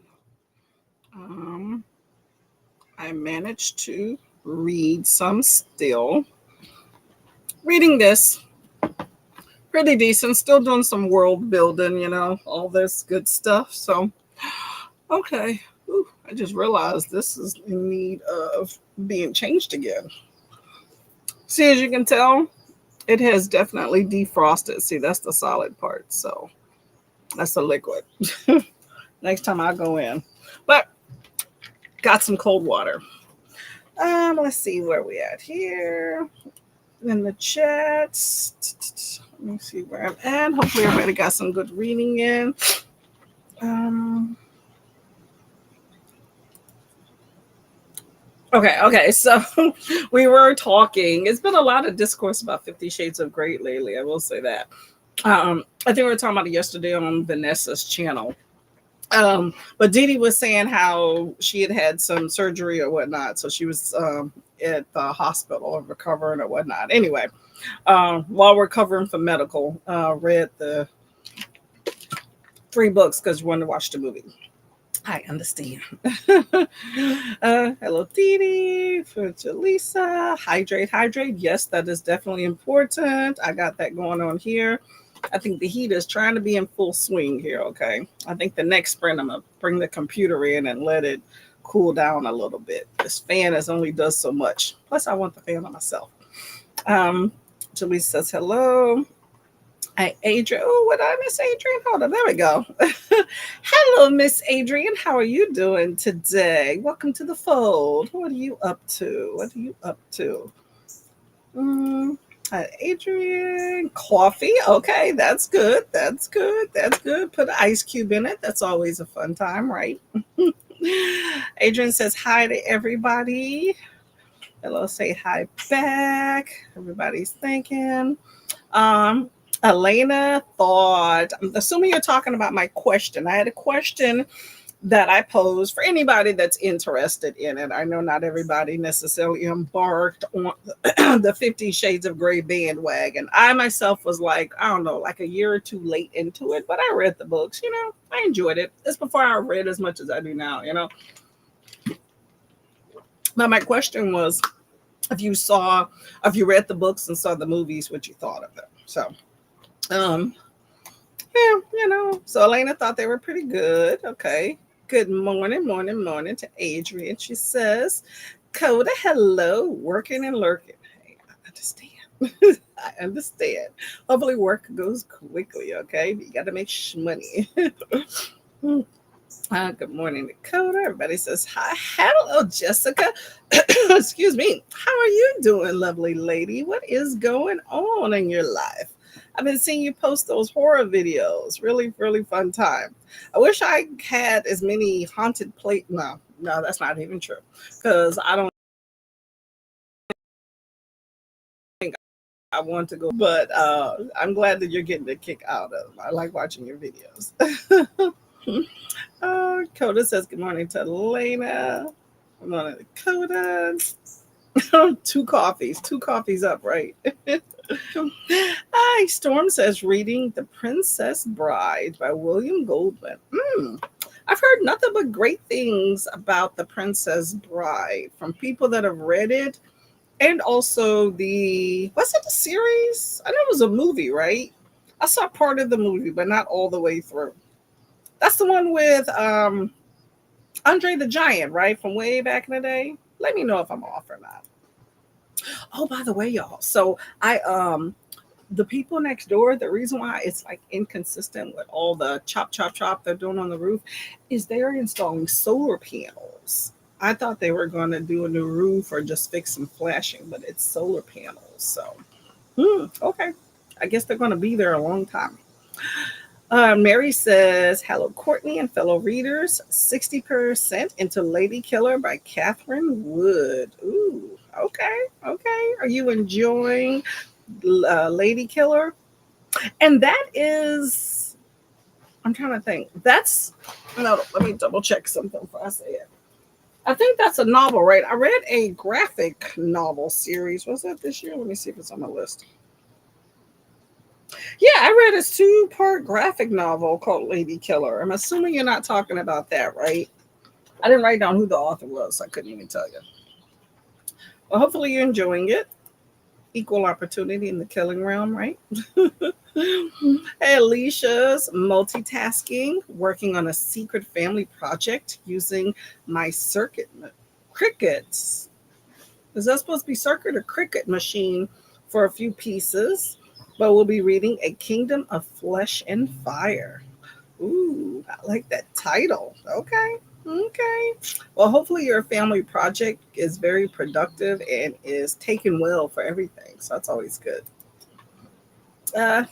Um, I managed to read some still. Reading this pretty decent. Still doing some world building, all this good stuff. So, okay. Ooh, I just realized this is in need of being changed again. See, as you can tell, it has definitely defrosted. See, that's the solid part. So, that's the liquid. Next time I go in. But, got some cold water. Let's see where we at here. In the chats. Let me see where I'm at. Hopefully everybody got some good reading in. Okay. So we were talking. It's been a lot of discourse about 50 Shades of Grey lately. I will say that. I think we were talking about it yesterday on Vanessa's channel. But Dee Dee was saying how she had some surgery or whatnot. So she was at the hospital recovering or whatnot. Anyway, while we're covering for medical, read the 3 books because we wanted to watch the movie. I understand. Hello, Dee Dee. For Jaleesa. Hydrate. Yes, that is definitely important. I got that going on here. I think the heat is trying to be in full swing here, okay? I think the next sprint, I'm going to bring the computer in and let it cool down a little bit. This fan only does so much. Plus, I want the fan on myself. Jaleesa says hello. Hi, Adrian. Oh, what did I miss, Adrian? Hold on, there we go. Hello, Miss Adrian. How are you doing today? Welcome to the fold. What are you up to? Hi, Adrian. Coffee. Okay, that's good. Put an ice cube in it. That's always a fun time, right? Adrian says hi to everybody. Hello, say hi back. Everybody's thinking. Elena thought, I'm assuming you're talking about my question. I had a question that I posed for anybody that's interested in it. I know not everybody necessarily embarked on the 50 Shades of Grey bandwagon. I myself was like, I don't know, like a year or two late into it, but I read the books, I enjoyed it. It's before I read as much as I do now, But my question was, if you read the books and saw the movies, what you thought of them. So, so Elena thought they were pretty good. Okay. Good morning to Adrian. She says, Coda, hello, working and lurking. Hey, I understand. I understand. Hopefully work goes quickly, okay? You got to make money. Good morning, Dakota. Everybody says hi. Hello, Jessica. Excuse me. How are you doing, lovely lady? What is going on in your life? I've been seeing you post those horror videos. Really, really fun time. I wish I had as many haunted No, that's not even true. Because I don't think I want to go. But I'm glad that you're getting a kick out of them. I like watching your videos. Coda says good morning to Elena. Good morning to Coda. 2 coffees up, right? Hi, Storm says reading The Princess Bride by William Goldman. I've heard nothing but great things about The Princess Bride from people that have read it, and also was it a series? I know it was a movie, right? I saw part of the movie, but not all the way through. That's the one with Andre the Giant, right? From way back in the day. Let me know if I'm off or not. Oh, by the way, y'all. So the people next door, the reason why it's like inconsistent with all the chop they're doing on the roof is they're installing solar panels. I thought they were going to do a new roof or just fix some flashing, but it's solar panels. So, okay. I guess they're going to be there a long time. Mary says, hello, Courtney and fellow readers. 60% into Lady Killer by Catherine Wood. Ooh, okay. Are you enjoying Lady Killer? And that is, I'm trying to think. No, let me double check something before I say it. I think that's a novel, right? I read a graphic novel series. Was that this year? Let me see if it's on my list. Yeah, I read a two-part graphic novel called Lady Killer. I'm assuming you're not talking about that, right? I didn't write down who the author was, so I couldn't even tell you. Well, hopefully you're enjoying it. Equal opportunity in the killing realm, right? Hey, Alicia's multitasking, working on a secret family project using my circuit crickets. Is that supposed to be circuit or cricket machine for a few pieces? But we'll be reading A Kingdom of Flesh and Fire. Ooh, I like that title. Okay. Okay. Well, hopefully your family project is very productive and is taken well for everything. So that's always good. Uh,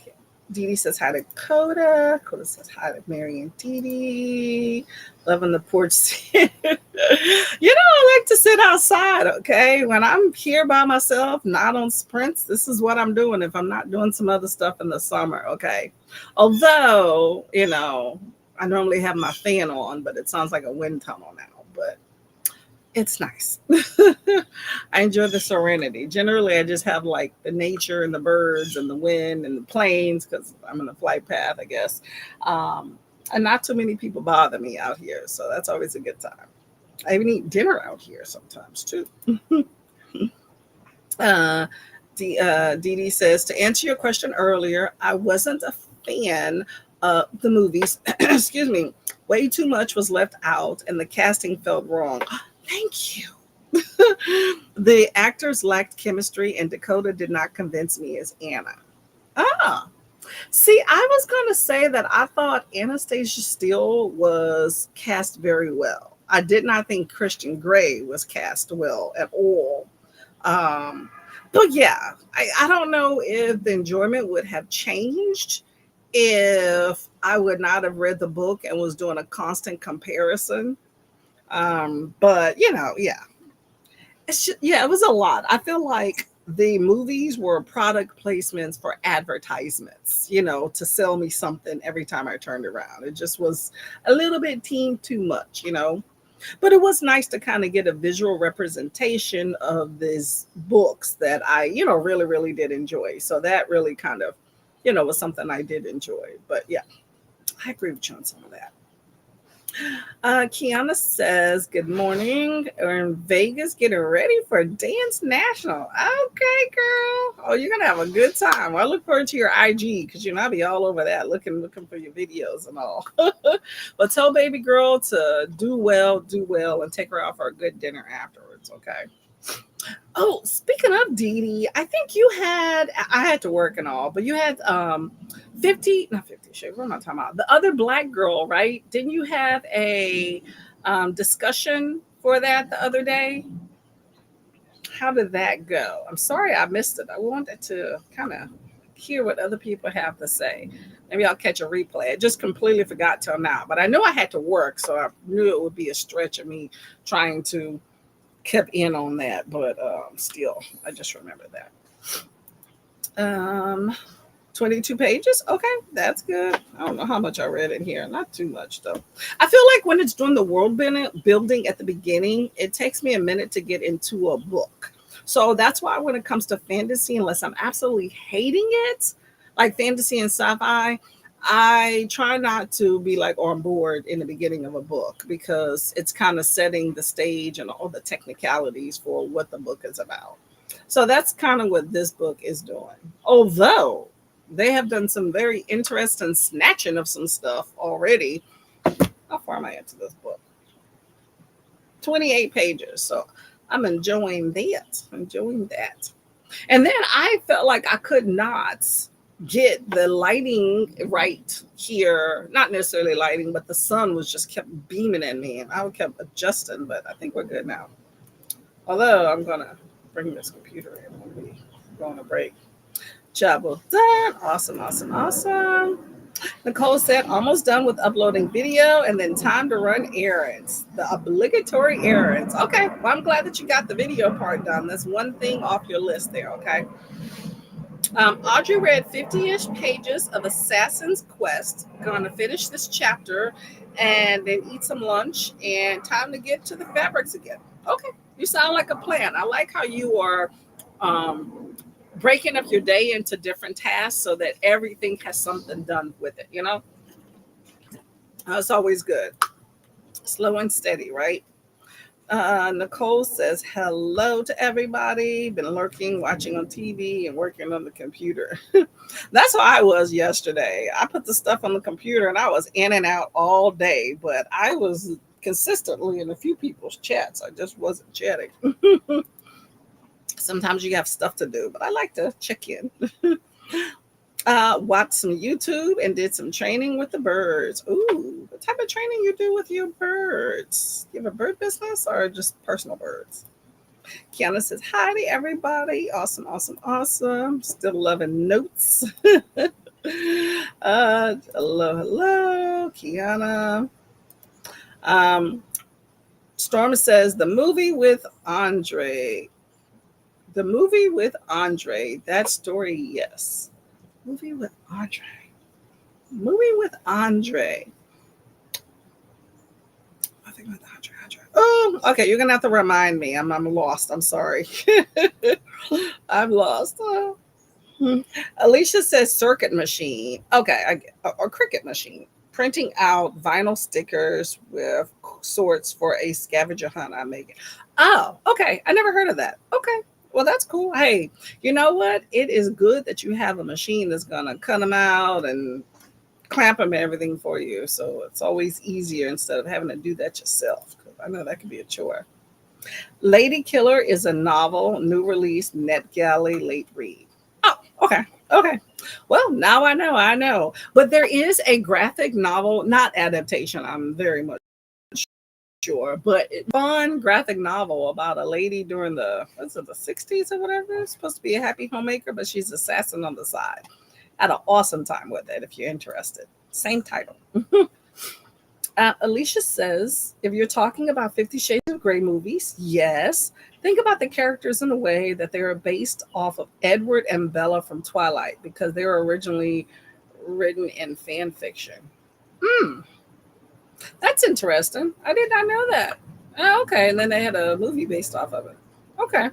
Dee Dee says hi to Coda. Coda says hi to Mary and Dee Dee. Loving the porch. I like to sit outside, okay? When I'm here by myself, not on sprints, this is what I'm doing if I'm not doing some other stuff in the summer, okay? Although, I normally have my fan on, but it sounds like a wind tunnel now. But it's nice. I enjoy the serenity. Generally, I just have like the nature and the birds and the wind and the planes because I'm in a flight path, I guess. And not too many people bother me out here. So that's always a good time. I even eat dinner out here sometimes too. uh, Dee Dee says, to answer your question earlier, I wasn't a fan of the movies. Excuse me. Way too much was left out and the casting felt wrong. Thank you. The actors lacked chemistry, and Dakota did not convince me as Anna. Ah, see, I was going to say that I thought Anastasia Steele was cast very well. I did not think Christian Grey was cast well at all. Um, but yeah, I don't know if the enjoyment would have changed if I would not have read the book and was doing a constant comparison. But yeah, yeah, it was a lot. I feel like the movies were product placements for advertisements, to sell me something every time I turned around. It just was a little bit team too much. But it was nice to kind of get a visual representation of these books that I really, really did enjoy. So that really kind of was something I did enjoy. But yeah, I agree with you on some of that. Kiana says, good morning. We're in Vegas getting ready for Dance National. Okay, girl. Oh, you're going to have a good time. Well, I look forward to your IG because I'll be all over that looking for your videos and all. But tell baby girl to do well, and take her out for a good dinner afterwards, okay? Oh, speaking of Dee Dee, I think I had to work and all, but you had 50, not 50 Shades, what am I talking about? The other black girl, right? Didn't you have a discussion for that the other day? How did that go? I'm sorry I missed it. I wanted to kind of hear what other people have to say. Maybe I'll catch a replay. I just completely forgot till now, but I know I had to work, so I knew it would be a stretch of me trying to kept in on that, but still, I just remember that. 22 pages. Okay, that's good. I don't know how much I read in here. Not too much though. I feel like when it's doing the world building at the beginning, it takes me a minute to get into a book. So that's why when it comes to fantasy, unless I'm absolutely hating it, like fantasy and sci-fi, I try not to be like on board in the beginning of a book because it's kind of setting the stage and all the technicalities for what the book is about. So that's kind of what this book is doing. Although they have done some very interesting snatching of some stuff already. How far am I into this book? 28 pages. So I'm enjoying that. Enjoying that. And then I felt like I could not get the lighting right here. Not necessarily lighting, but the sun was just kept beaming at me and I kept adjusting, but I think we're good now. Although I'm going to bring this computer in when we go on a break. Job well done. Awesome, awesome, awesome. Nicole said, almost done with uploading video and then time to run errands. The obligatory errands. Okay. Well, I'm glad that you got the video part done. That's one thing off your list there. Okay. Audrey read 50-ish pages of Assassin's Quest. Gonna finish this chapter and then eat some lunch and time to get to the fabrics again. Okay. You sound like a plan. I like how you are breaking up your day into different tasks so that everything has something done with it, you know? That's always good. Slow and steady, right? Nicole says, hello to everybody. Been lurking, watching on TV, and working on the computer. That's how I was yesterday. I put the stuff on the computer and I was in and out all day, but I was consistently in a few people's chats. I just wasn't chatting. Sometimes you have stuff to do, but I like to check in. Watched some YouTube and did some training with the birds. Ooh, what type of training you do with your birds? You have a bird business or just personal birds? Kiana says, hi to everybody. Awesome, awesome, awesome. Still loving notes. Hello, hello, Kiana. Um, Storm says, the movie with Andre. The movie with Andre. That story, yes. Movie with Andre. Movie with Andre. I think with Andre. Oh, okay. You're gonna have to remind me. I'm lost. I'm sorry. I'm lost. Oh. Alicia says circuit machine. Okay, or cricket machine. Printing out vinyl stickers with sorts for a scavenger hunt I'm making. Oh, okay. I never heard of that. Okay. Well, that's cool. Hey, you know what? It is good that you have a machine that's gonna cut them out and clamp them and everything for you. So it's always easier instead of having to do that yourself. I know that can be a chore. Lady Killer is a novel, new release, NetGalley, late read. Oh, okay. Okay. Well, now I know. I know. But there is a graphic novel, not adaptation, I'm very much sure, but fun graphic novel about a lady during the 60s or whatever. It's supposed to be a happy homemaker, but she's assassin on the side. Had an awesome time with it if you're interested. Same title. Alicia says, if you're talking about 50 Shades of Grey movies, yes. Think about the characters in a way that they are based off of Edward and Bella from Twilight because they were originally written in fan fiction. Hmm, that's interesting. I did not know that. Oh, okay, and then they had a movie based off of it. Okay.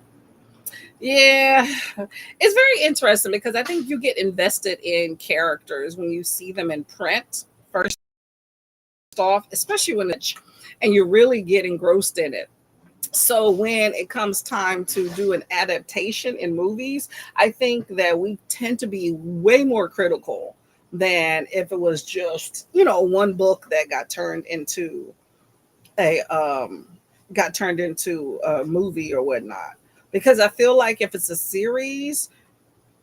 Yeah, it's very interesting because I think you get invested in characters when you see them in print first off, especially when it's and you really get engrossed in it. So when it comes time to do an adaptation in movies, I think that we tend to be way more critical than if it was just, one book that a got turned into a movie or whatnot. Because I feel like if it's a series,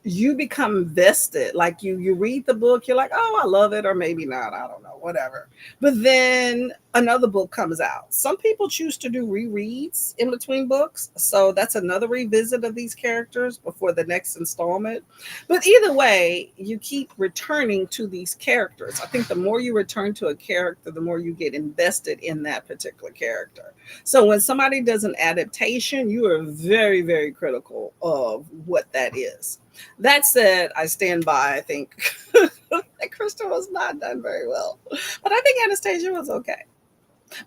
you become vested. Like you read the book, you're like, oh, I love it, or maybe not, I don't know, whatever. But then another book comes out. Some people choose to do rereads in between books, so that's another revisit of these characters before the next installment. But either way, you keep returning to these characters. I think the more you return to a character, the more you get invested in that particular character. So when somebody does an adaptation, you are very, very critical of what that is. That said, I stand by. I think that Kristen was not done very well, but I think Anastasia was okay.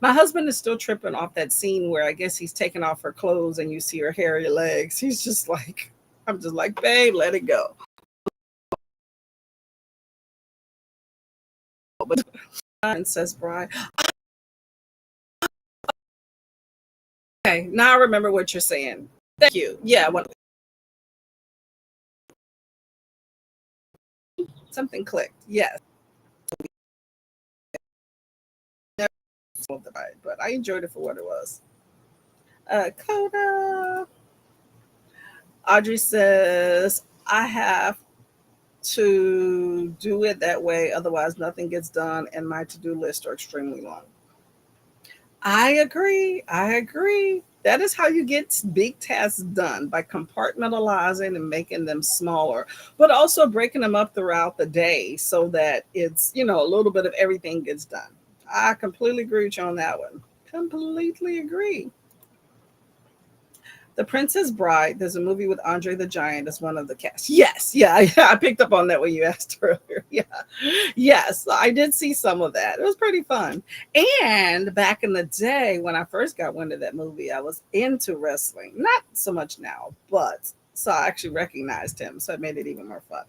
My husband is still tripping off that scene where I guess he's taking off her clothes and you see her hairy legs. He's just like, I'm just like, babe, let it go. But Princess Bride. Okay, now I remember what you're saying. Thank you. Yeah, something clicked. Yes. But I enjoyed it for what it was. Coda. Audrey says, I have to do it that way, otherwise, nothing gets done, and my to do lists are extremely long. I agree. I agree. That is how you get big tasks done by compartmentalizing and making them smaller, but also breaking them up throughout the day so that it's, a little bit of everything gets done. I completely agree with you on that one. Completely agree. The Princess Bride. There's a movie with Andre the Giant as one of the cast. Yes, yeah, I picked up on that when you asked earlier. Yeah, yes, I did see some of that. It was pretty fun. And back in the day when I first got wind of that movie, I was into wrestling. Not so much now, but So I actually recognized him. So it made it even more fun.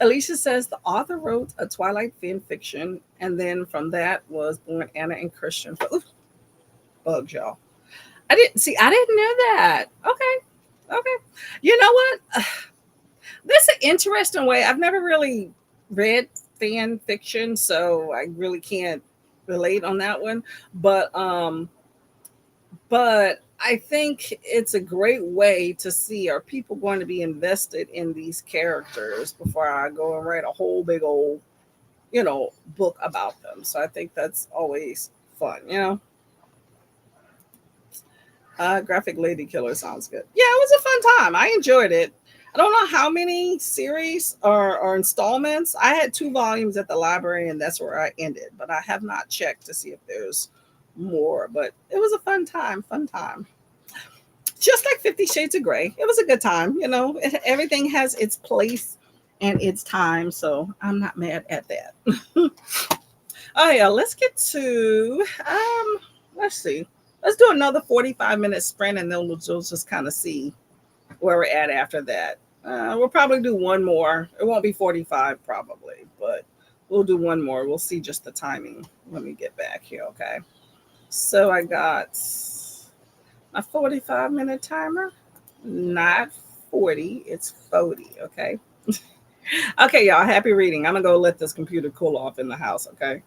Alicia says the author wrote a Twilight fan fiction, and then from that was born Anna and Christian. Ooh, bugs, y'all. I didn't see. I didn't know that. Okay, okay. You know what? That's an interesting way. I've never really read fan fiction, so I really can't relate on that one. But but I think it's a great way to see, are people going to be invested in these characters before I go and write a whole big old, book about them. So I think that's always fun. Graphic Lady Killer sounds good. Yeah, it was a fun time. I enjoyed it. I don't know how many series or installments. I had 2 volumes at the library, and that's where I ended. But I have not checked to see if there's more. But it was a fun time. Fun time. Just like 50 Shades of Grey. It was a good time. Everything has its place and its time. So I'm not mad at that. Oh yeah, let's get to let's see. Let's do another 45-minute sprint, and then we'll just kind of see where we're at after that. We'll probably do one more. It won't be 45 probably, but we'll do one more. We'll see just the timing. Let me get back here, okay? So I got my 45-minute timer. Not 40, it's 40, okay? Okay, y'all, happy reading. I'm gonna go let this computer cool off in the house, okay?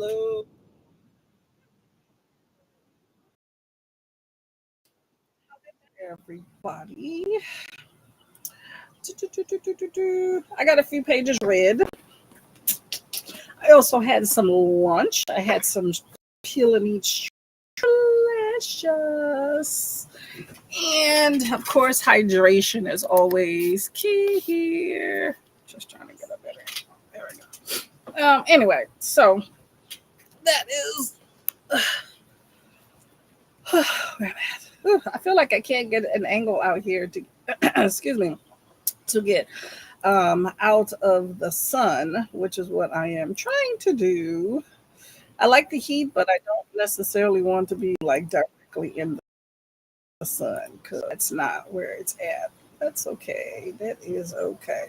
Hello, everybody. I got a few pages read. I also had some lunch. I had some peel and eat delicious. And of course, hydration is always key here. Just trying to get a better. There we go. Anyway, so that is where I'm at. I feel like I can't get an angle out here to excuse me to get out of the sun, which is what I am trying to do. I like the heat, but I don't necessarily want to be like directly in the sun because that's not where it's at. That's okay. That is okay.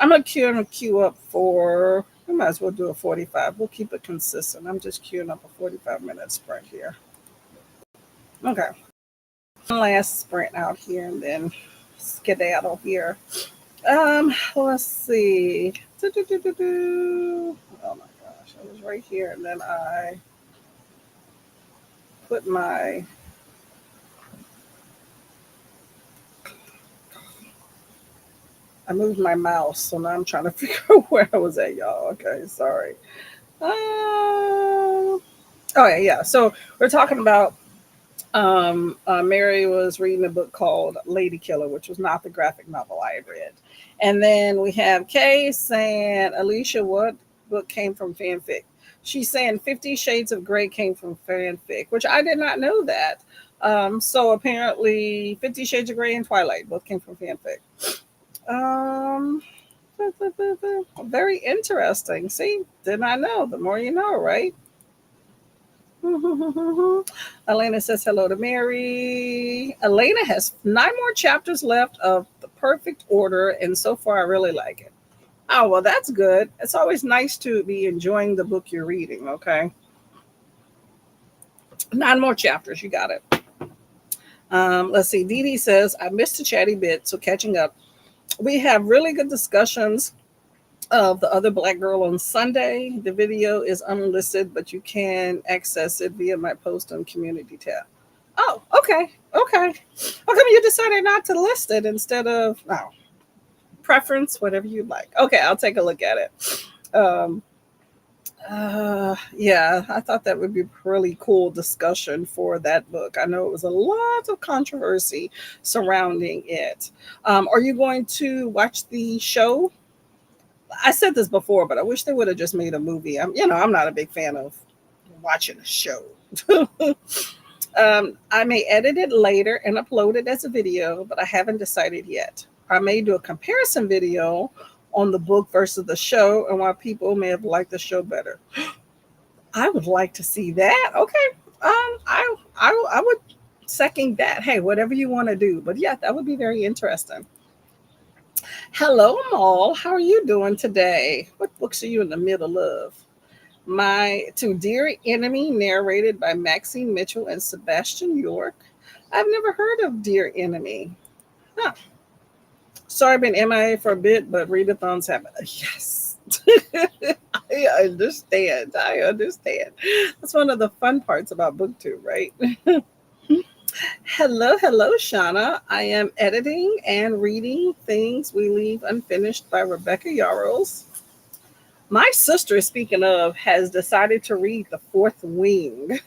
I'm gonna queue up for. We might as well do a 45. We'll keep it consistent. I'm just queuing up a 45-minute sprint here. Okay. One last sprint out here and then skedaddle here. Let's see. Oh my gosh, I was right here, and then I put my. I moved my mouse, so now I'm trying to figure out where I was at, y'all. Okay, sorry. Oh yeah. So we're talking about Mary was reading a book called Lady Killer, which was not the graphic novel I had read. And then we have Kay saying, Alicia, what book came from fanfic? She's saying 50 Shades of Grey came from fanfic, which I did not know that. So apparently 50 Shades of Grey and Twilight both came from fanfic. Um, very interesting. See, did not know. The more you know, right? Elena says hello to Mary. Elena has 9 more chapters left of The Perfect Order, and so far I really like it. Oh, well, that's good. It's always nice to be enjoying the book you're reading, okay? 9 more chapters, you got it. Let's see. Dee Dee says, I missed a chatty bit, so catching up. We have really good discussions of the other black girl on Sunday. The video is unlisted, but you can access it via my post on community tab. Oh, okay. Okay. How come you decided not to list it instead of preference, whatever you like? Okay, I'll take a look at it. Yeah, I thought that would be a really cool discussion for that book. I know it was a lot of controversy surrounding it. Are you going to watch the show? I said this before, but I wish they would have just made a movie. I'm not a big fan of watching a show. I may edit it later and upload it as a video, but I haven't decided yet. I may do a comparison video on the book versus the show and why people may have liked the show better. I would like to see that. Okay. I would second that. Hey, whatever you want to do. But yeah, that would be very interesting. Hello, Maul. How are you doing today? What books are you in the middle of? My To Dear Enemy, narrated by Maxine Mitchell and Sebastian York. I've never heard of Dear Enemy. Huh. Sorry, I've been MIA for a bit, but readathons have. Yes. I understand. I understand. That's one of the fun parts about BookTube, right? Hello, Shauna. I am editing and reading Things We Leave Unfinished by Rebecca Yarros. My sister, speaking of, has decided to read The Fourth Wing.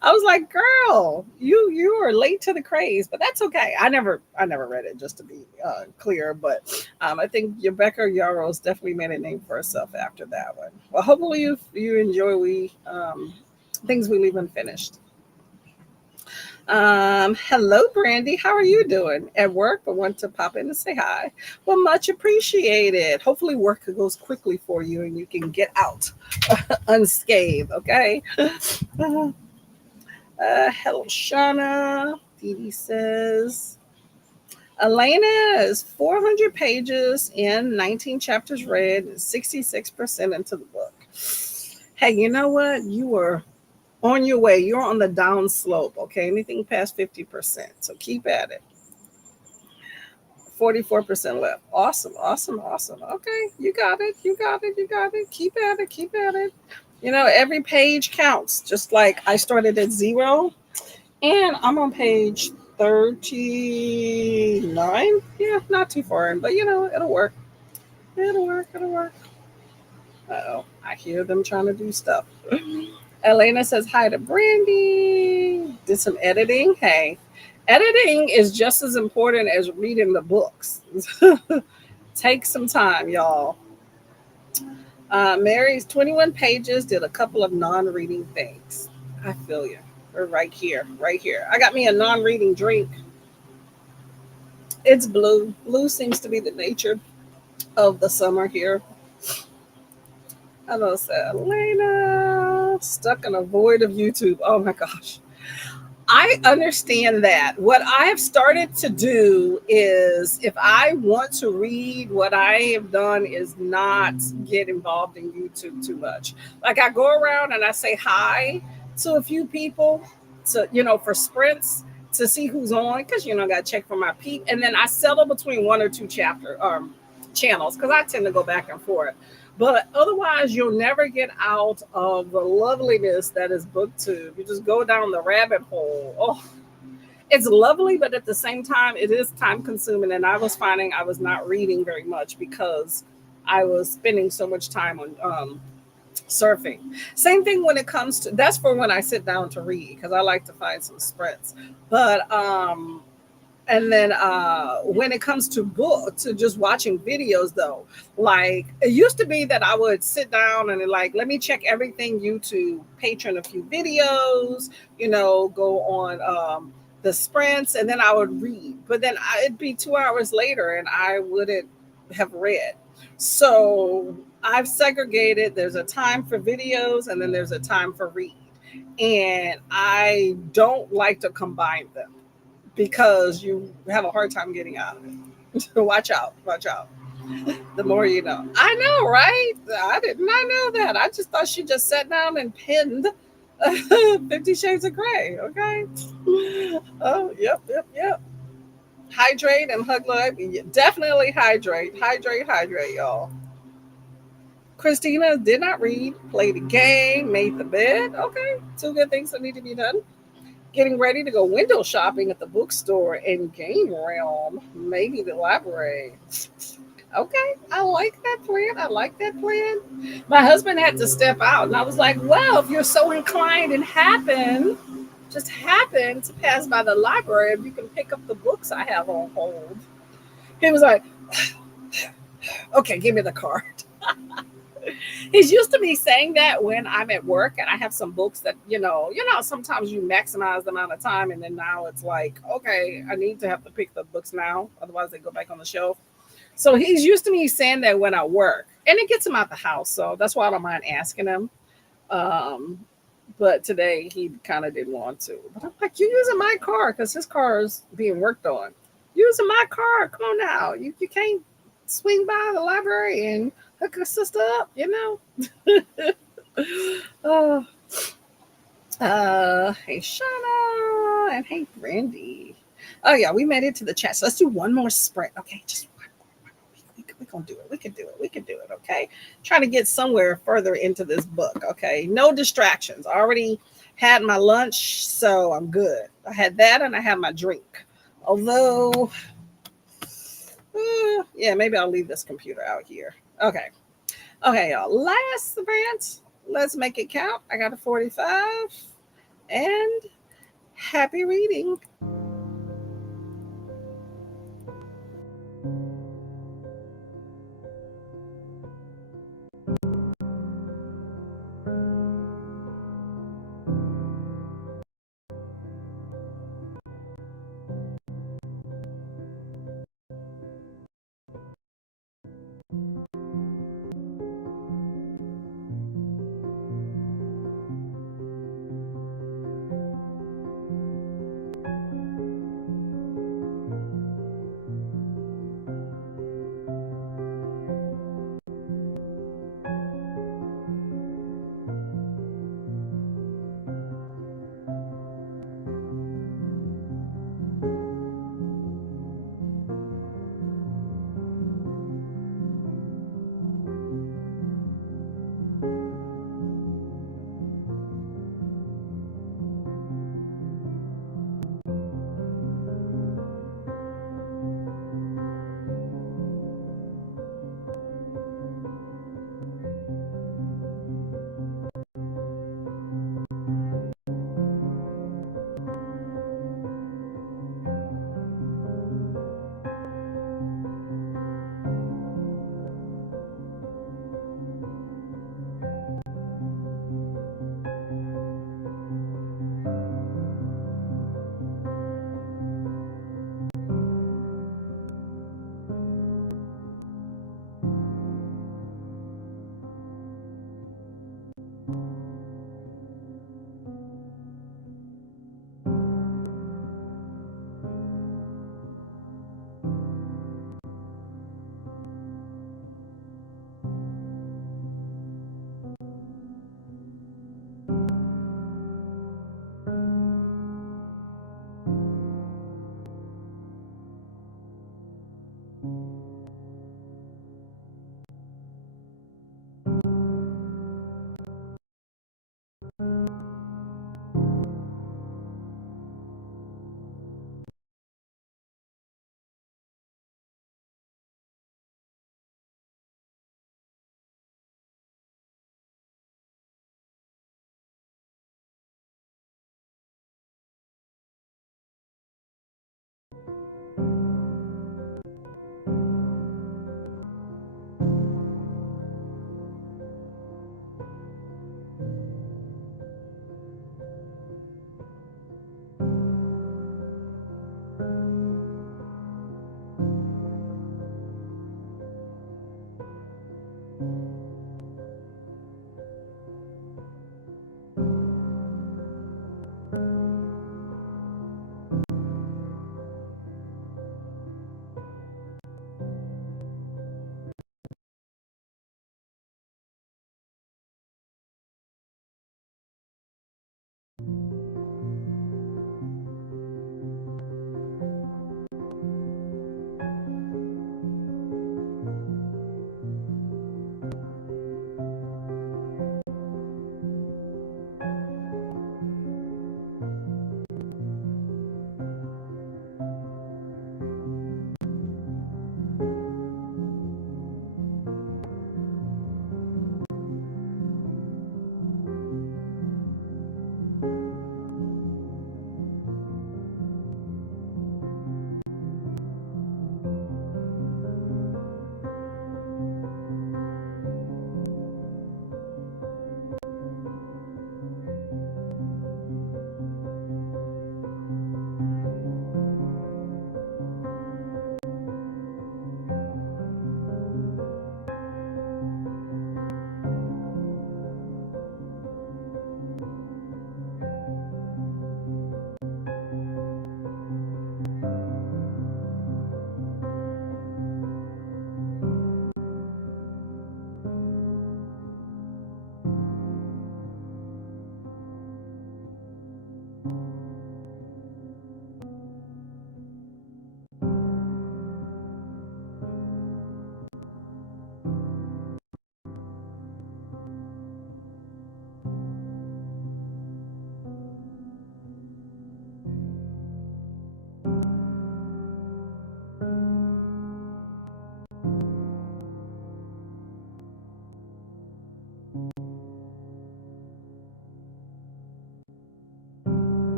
I was like, girl, you are late to the craze, but that's okay. I never read it, just to be clear, but I think Rebecca Yarros definitely made a name for herself after that one. Well, hopefully you enjoy Things We Leave Unfinished. Hello, Brandy. How are you doing? At work, but want to pop in and say hi. Well, much appreciated. Hopefully, work goes quickly for you and you can get out unscathed. Okay. Hello, Shauna. Dee Dee says, Elena is 400 pages in, 19 chapters read, 66% into the book. Hey, you know what? You were on your way. You're on the down slope. Okay. Anything past 50%. So keep at it. 44% left. Awesome. Okay. You got it. Keep at it. You know, every page counts. Just like I started at zero and I'm on page 39. Yeah, not too far in, but you know, it'll work. It'll work. It'll work. Uh-oh. I hear them trying to do stuff. Elena says hi to Brandy. Did some editing. Hey, editing is just as important as reading the books. Take some time, y'all. Mary's 21 pages, did a couple of non reading things. I feel you. We're right here, right here. I got me a non reading drink. It's blue. Blue seems to be the nature of the summer here. Hello, Selena. Stuck in a void of YouTube. Oh my gosh. I understand that. What I have started to do is if I want to read, what I have done is not get involved in YouTube too much. Like I go around and I say hi to a few people to, you know, for sprints to see who's on because, you know, I got to check for my peep. And then I settle between one or two channels because I tend to go back and forth. But otherwise, you'll never get out of the loveliness that is BookTube. You just go down the rabbit hole. Oh, it's lovely, but at the same time, it is time consuming. And I was finding I was not reading very much because I was spending so much time on surfing. Same thing when it comes to that's for when I sit down to read because I like to find some spreads. But and then when it comes to book to just watching videos though, like it used to be that I would sit down and like let me check everything YouTube, patron a few videos, you know, go on the sprints and then I would read, but then it'd be 2 hours later and I wouldn't have read. So I've segregated, there's a time for videos and then there's a time for read, and I don't like to combine them because you have a hard time getting out of it. Watch out, watch out. The more you know. I know, right? I did not know that. I just thought she just sat down and pinned 50 Shades of Grey. Okay. Oh, yep, yep, yep. Hydrate and hug life. Definitely hydrate. Hydrate, hydrate, y'all. Christina did not read, played a game, made the bed. Okay. Two good things that need to be done. Getting ready to go window shopping at the bookstore and game realm, maybe the library. Okay, I like that plan. I like that plan. My husband had to step out, and I was like, well, if you're so inclined and just happen to pass by the library, if you can pick up the books I have on hold. He was like, okay, give me the card. He's used to me saying that when I'm at work and I have some books that, sometimes you maximize the amount of time and then now it's like, okay, I need to have to pick the books now. Otherwise they go back on the shelf. So he's used to me saying that when I work and it gets him out the house. So that's why I don't mind asking him. Um, but today he kind of didn't want to. But I'm like, you're using my car because his car is being worked on. Using my car. Come on now. You can't swing by the library and hook a sister up, you know? uh, hey, Shauna. And hey, Brandy. Oh, yeah, we made it to the chat. So let's do one more sprint. Okay, just one more. We're going to do it. We can do it. We can do it. Okay. Trying to get somewhere further into this book. Okay. No distractions. I already had my lunch, so I'm good. I had that and I had my drink. Although, yeah, maybe I'll leave this computer out here. Okay. Okay, y'all. Last sprint. Let's make it count. I got a 45. And happy reading.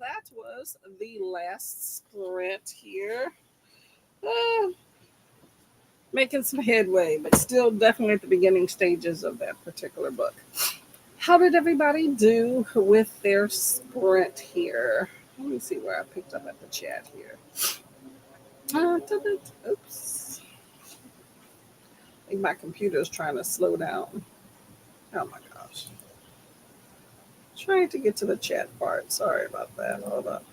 that was the last sprint here. Uh, Making some headway, but still definitely at the beginning stages of that particular book. How did everybody do with their sprint here? Let me see where I picked up at the chat here. Oops. I think my computer is trying to slow down. Oh my gosh. Trying to get to the chat part. Sorry about that. Hold up.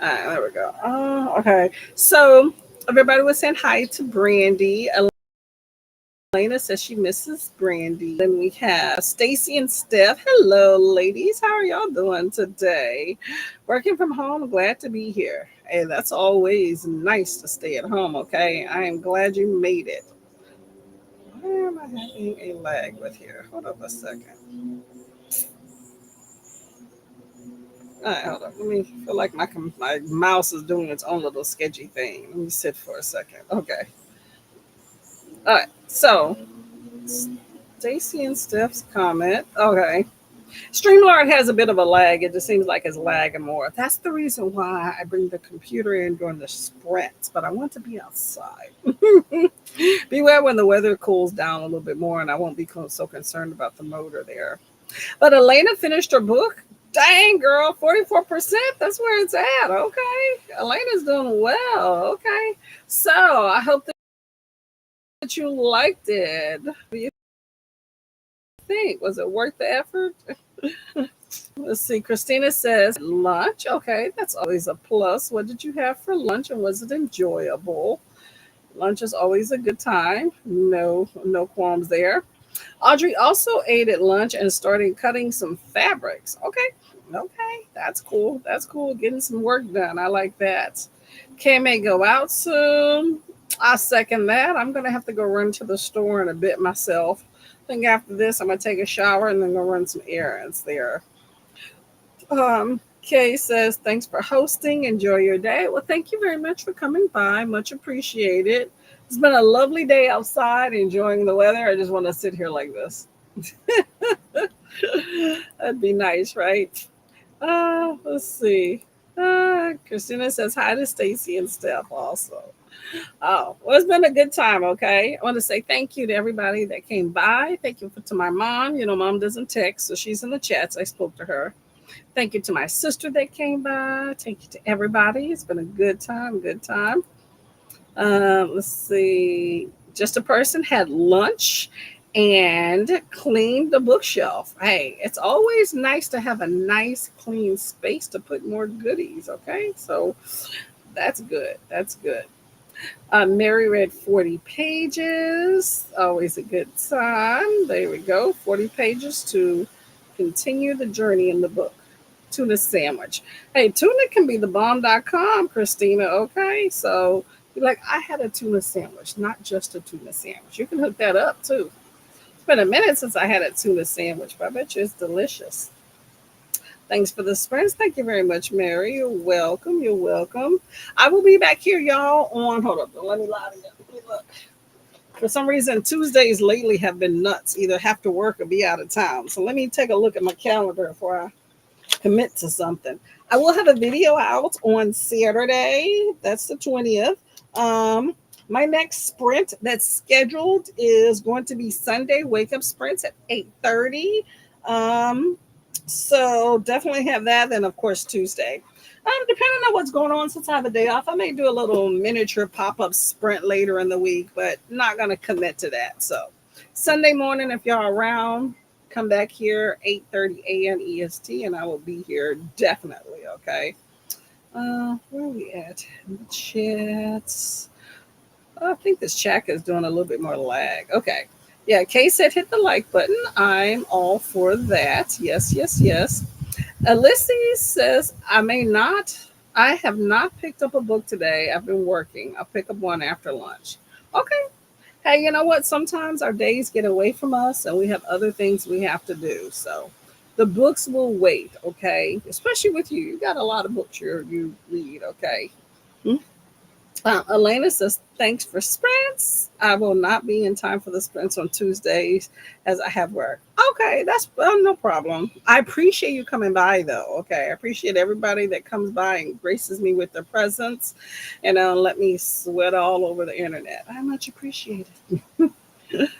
All right, there we go. Okay. So everybody was saying hi to Brandy. Elena says she misses Brandy. Then we have Stacy and Steph. Hello, ladies. How are y'all doing today? Working from home. Glad to be here. Hey, that's always nice to stay at home. Okay. I am glad you made it. Why am I having a lag with here? Hold up a second. All right, hold up. Let me feel like my mouse is doing its own little sketchy thing. Let me sit for a second. Okay. All right. So, Stacy and Steph's comment. Okay. StreamYard has a bit of a lag. It just seems like it's lagging more. That's the reason why I bring the computer in during the sprints, but I want to be outside. Beware when the weather cools down a little bit more, and I won't be so concerned about the motor there. But Elena finished her book. Dang, girl, 44%. That's where it's at. Okay. Elena's doing well. Okay. So I hope that you liked it. What do you think? Was it worth the effort? Let's see. Christina says lunch. Okay. That's always a plus. What did you have for lunch and was it enjoyable? Lunch is always a good time. No qualms there. Audrey also ate at lunch and started cutting some fabrics. Okay, that's cool. That's cool. Getting some work done. I like that. Kay may go out soon. I second that. I'm gonna have to go run to the store in a bit myself. I think after this, I'm gonna take a shower and then go run some errands there. Kay says, thanks for hosting. Enjoy your day. Well, thank you very much for coming by. Much appreciated. It's been a lovely day outside, enjoying the weather. I just want to sit here like this. That'd be nice, right? Let's see. Christina says hi to Stacy and Steph also. Oh, well, it's been a good time. Okay. I want to say thank you to everybody that came by. Thank you to my mom. You know, mom doesn't text, so she's in the chats. I spoke to her. Thank you to my sister that came by. Thank you to everybody. It's been a good time. Good time. Let's see. Just a person had lunch and cleaned the bookshelf. Hey, it's always nice to have a nice, clean space to put more goodies. Okay. So that's good. That's good. Mary read 40 pages. Always a good time. There we go. 40 pages to continue the journey in the book. Tuna sandwich. Hey, tuna can be the bomb.com, Christina. Okay. So you're like, I had a tuna sandwich, not just a tuna sandwich. You can hook that up too. It's been a minute since I had a tuna sandwich, but I bet you it's delicious. Thanks for the sprints. Thank you very much, Mary. You're welcome. You're welcome. I will be back here, y'all, on, hold up. Let me lie to you. Let me look. For some reason, Tuesdays lately have been nuts. Either have to work or be out of town. So let me take a look at my calendar before I commit to something. I will have a video out on Saturday. That's the 20th. My next sprint that's scheduled is going to be Sunday wake up sprints at 8:30. So definitely have that. Then of course Tuesday. Depending on what's going on since I have a day off, I may do a little miniature pop-up sprint later in the week, but not gonna commit to that. So Sunday morning, if y'all around, come back here 8:30 a.m. EST, and I will be here definitely. Okay. Where are we at? In the chats. I think this chat is doing a little bit more lag. Okay. Yeah, Kay said hit the like button. I'm all for that. Yes, yes, yes. Alyssa says, I have not picked up a book today. I've been working. I'll pick up one after lunch. Okay. Hey, you know what? Sometimes our days get away from us and we have other things we have to do. So the books will wait, okay? Especially with you. You got a lot of books you read, okay? Elena says, thanks for sprints. I will not be in time for the sprints on Tuesdays as I have work. Okay, that's no problem. I appreciate you coming by, though. Okay, I appreciate everybody that comes by and graces me with their presence and let me sweat all over the internet. I much appreciate it.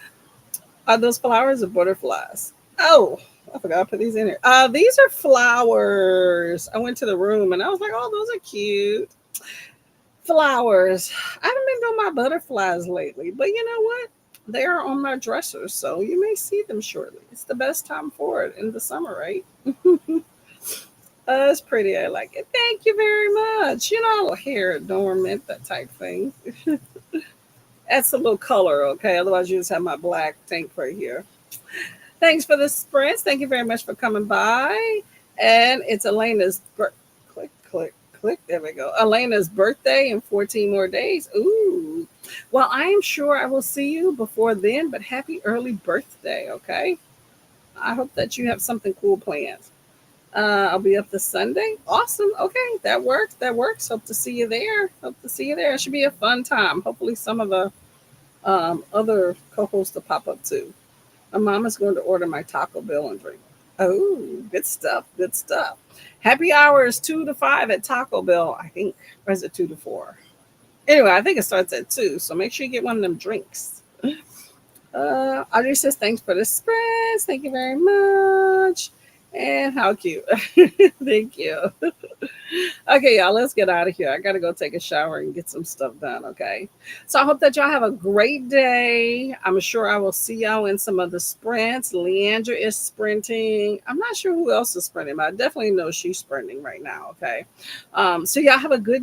Are those flowers or butterflies? Oh, I forgot to put these in here. These are flowers. I went to the room and I was like, oh, those are cute. Flowers. I haven't been doing my butterflies lately, but you know what? They are on my dresser, so you may see them shortly. It's the best time for it in the summer, right? It's pretty. I like it. Thank you very much. Hair adornment, that type thing. That's a little color, okay? Otherwise, you just have my black tank right here. Thanks for the sprints. Thank you very much for coming by. And it's Elena's click, click, click. There we go. Elena's birthday in 14 more days. Ooh. Well, I am sure I will see you before then, but happy early birthday, okay? I hope that you have something cool planned. I'll be up this Sunday. Awesome. Okay, that works. That works. Hope to see you there. Hope to see you there. It should be a fun time. Hopefully, some of the other co-hosts to pop up too. My mom is going to order my Taco Bell and drink. Oh, good stuff. Good stuff. Happy hour is 2 to 5 at Taco Bell, I think. Or is it 2 to 4? Anyway, I think it starts at 2. So make sure you get one of them drinks. Audrey says, thanks for the spreads. Thank you very much. And how cute. Thank you. Okay, y'all, let's get out of here. I got to go take a shower and get some stuff done, okay? So I hope that y'all have a great day. I'm sure I will see y'all in some of the sprints. Leandra is sprinting. I'm not sure who else is sprinting, but I definitely know she's sprinting right now, okay? So y'all have a good day.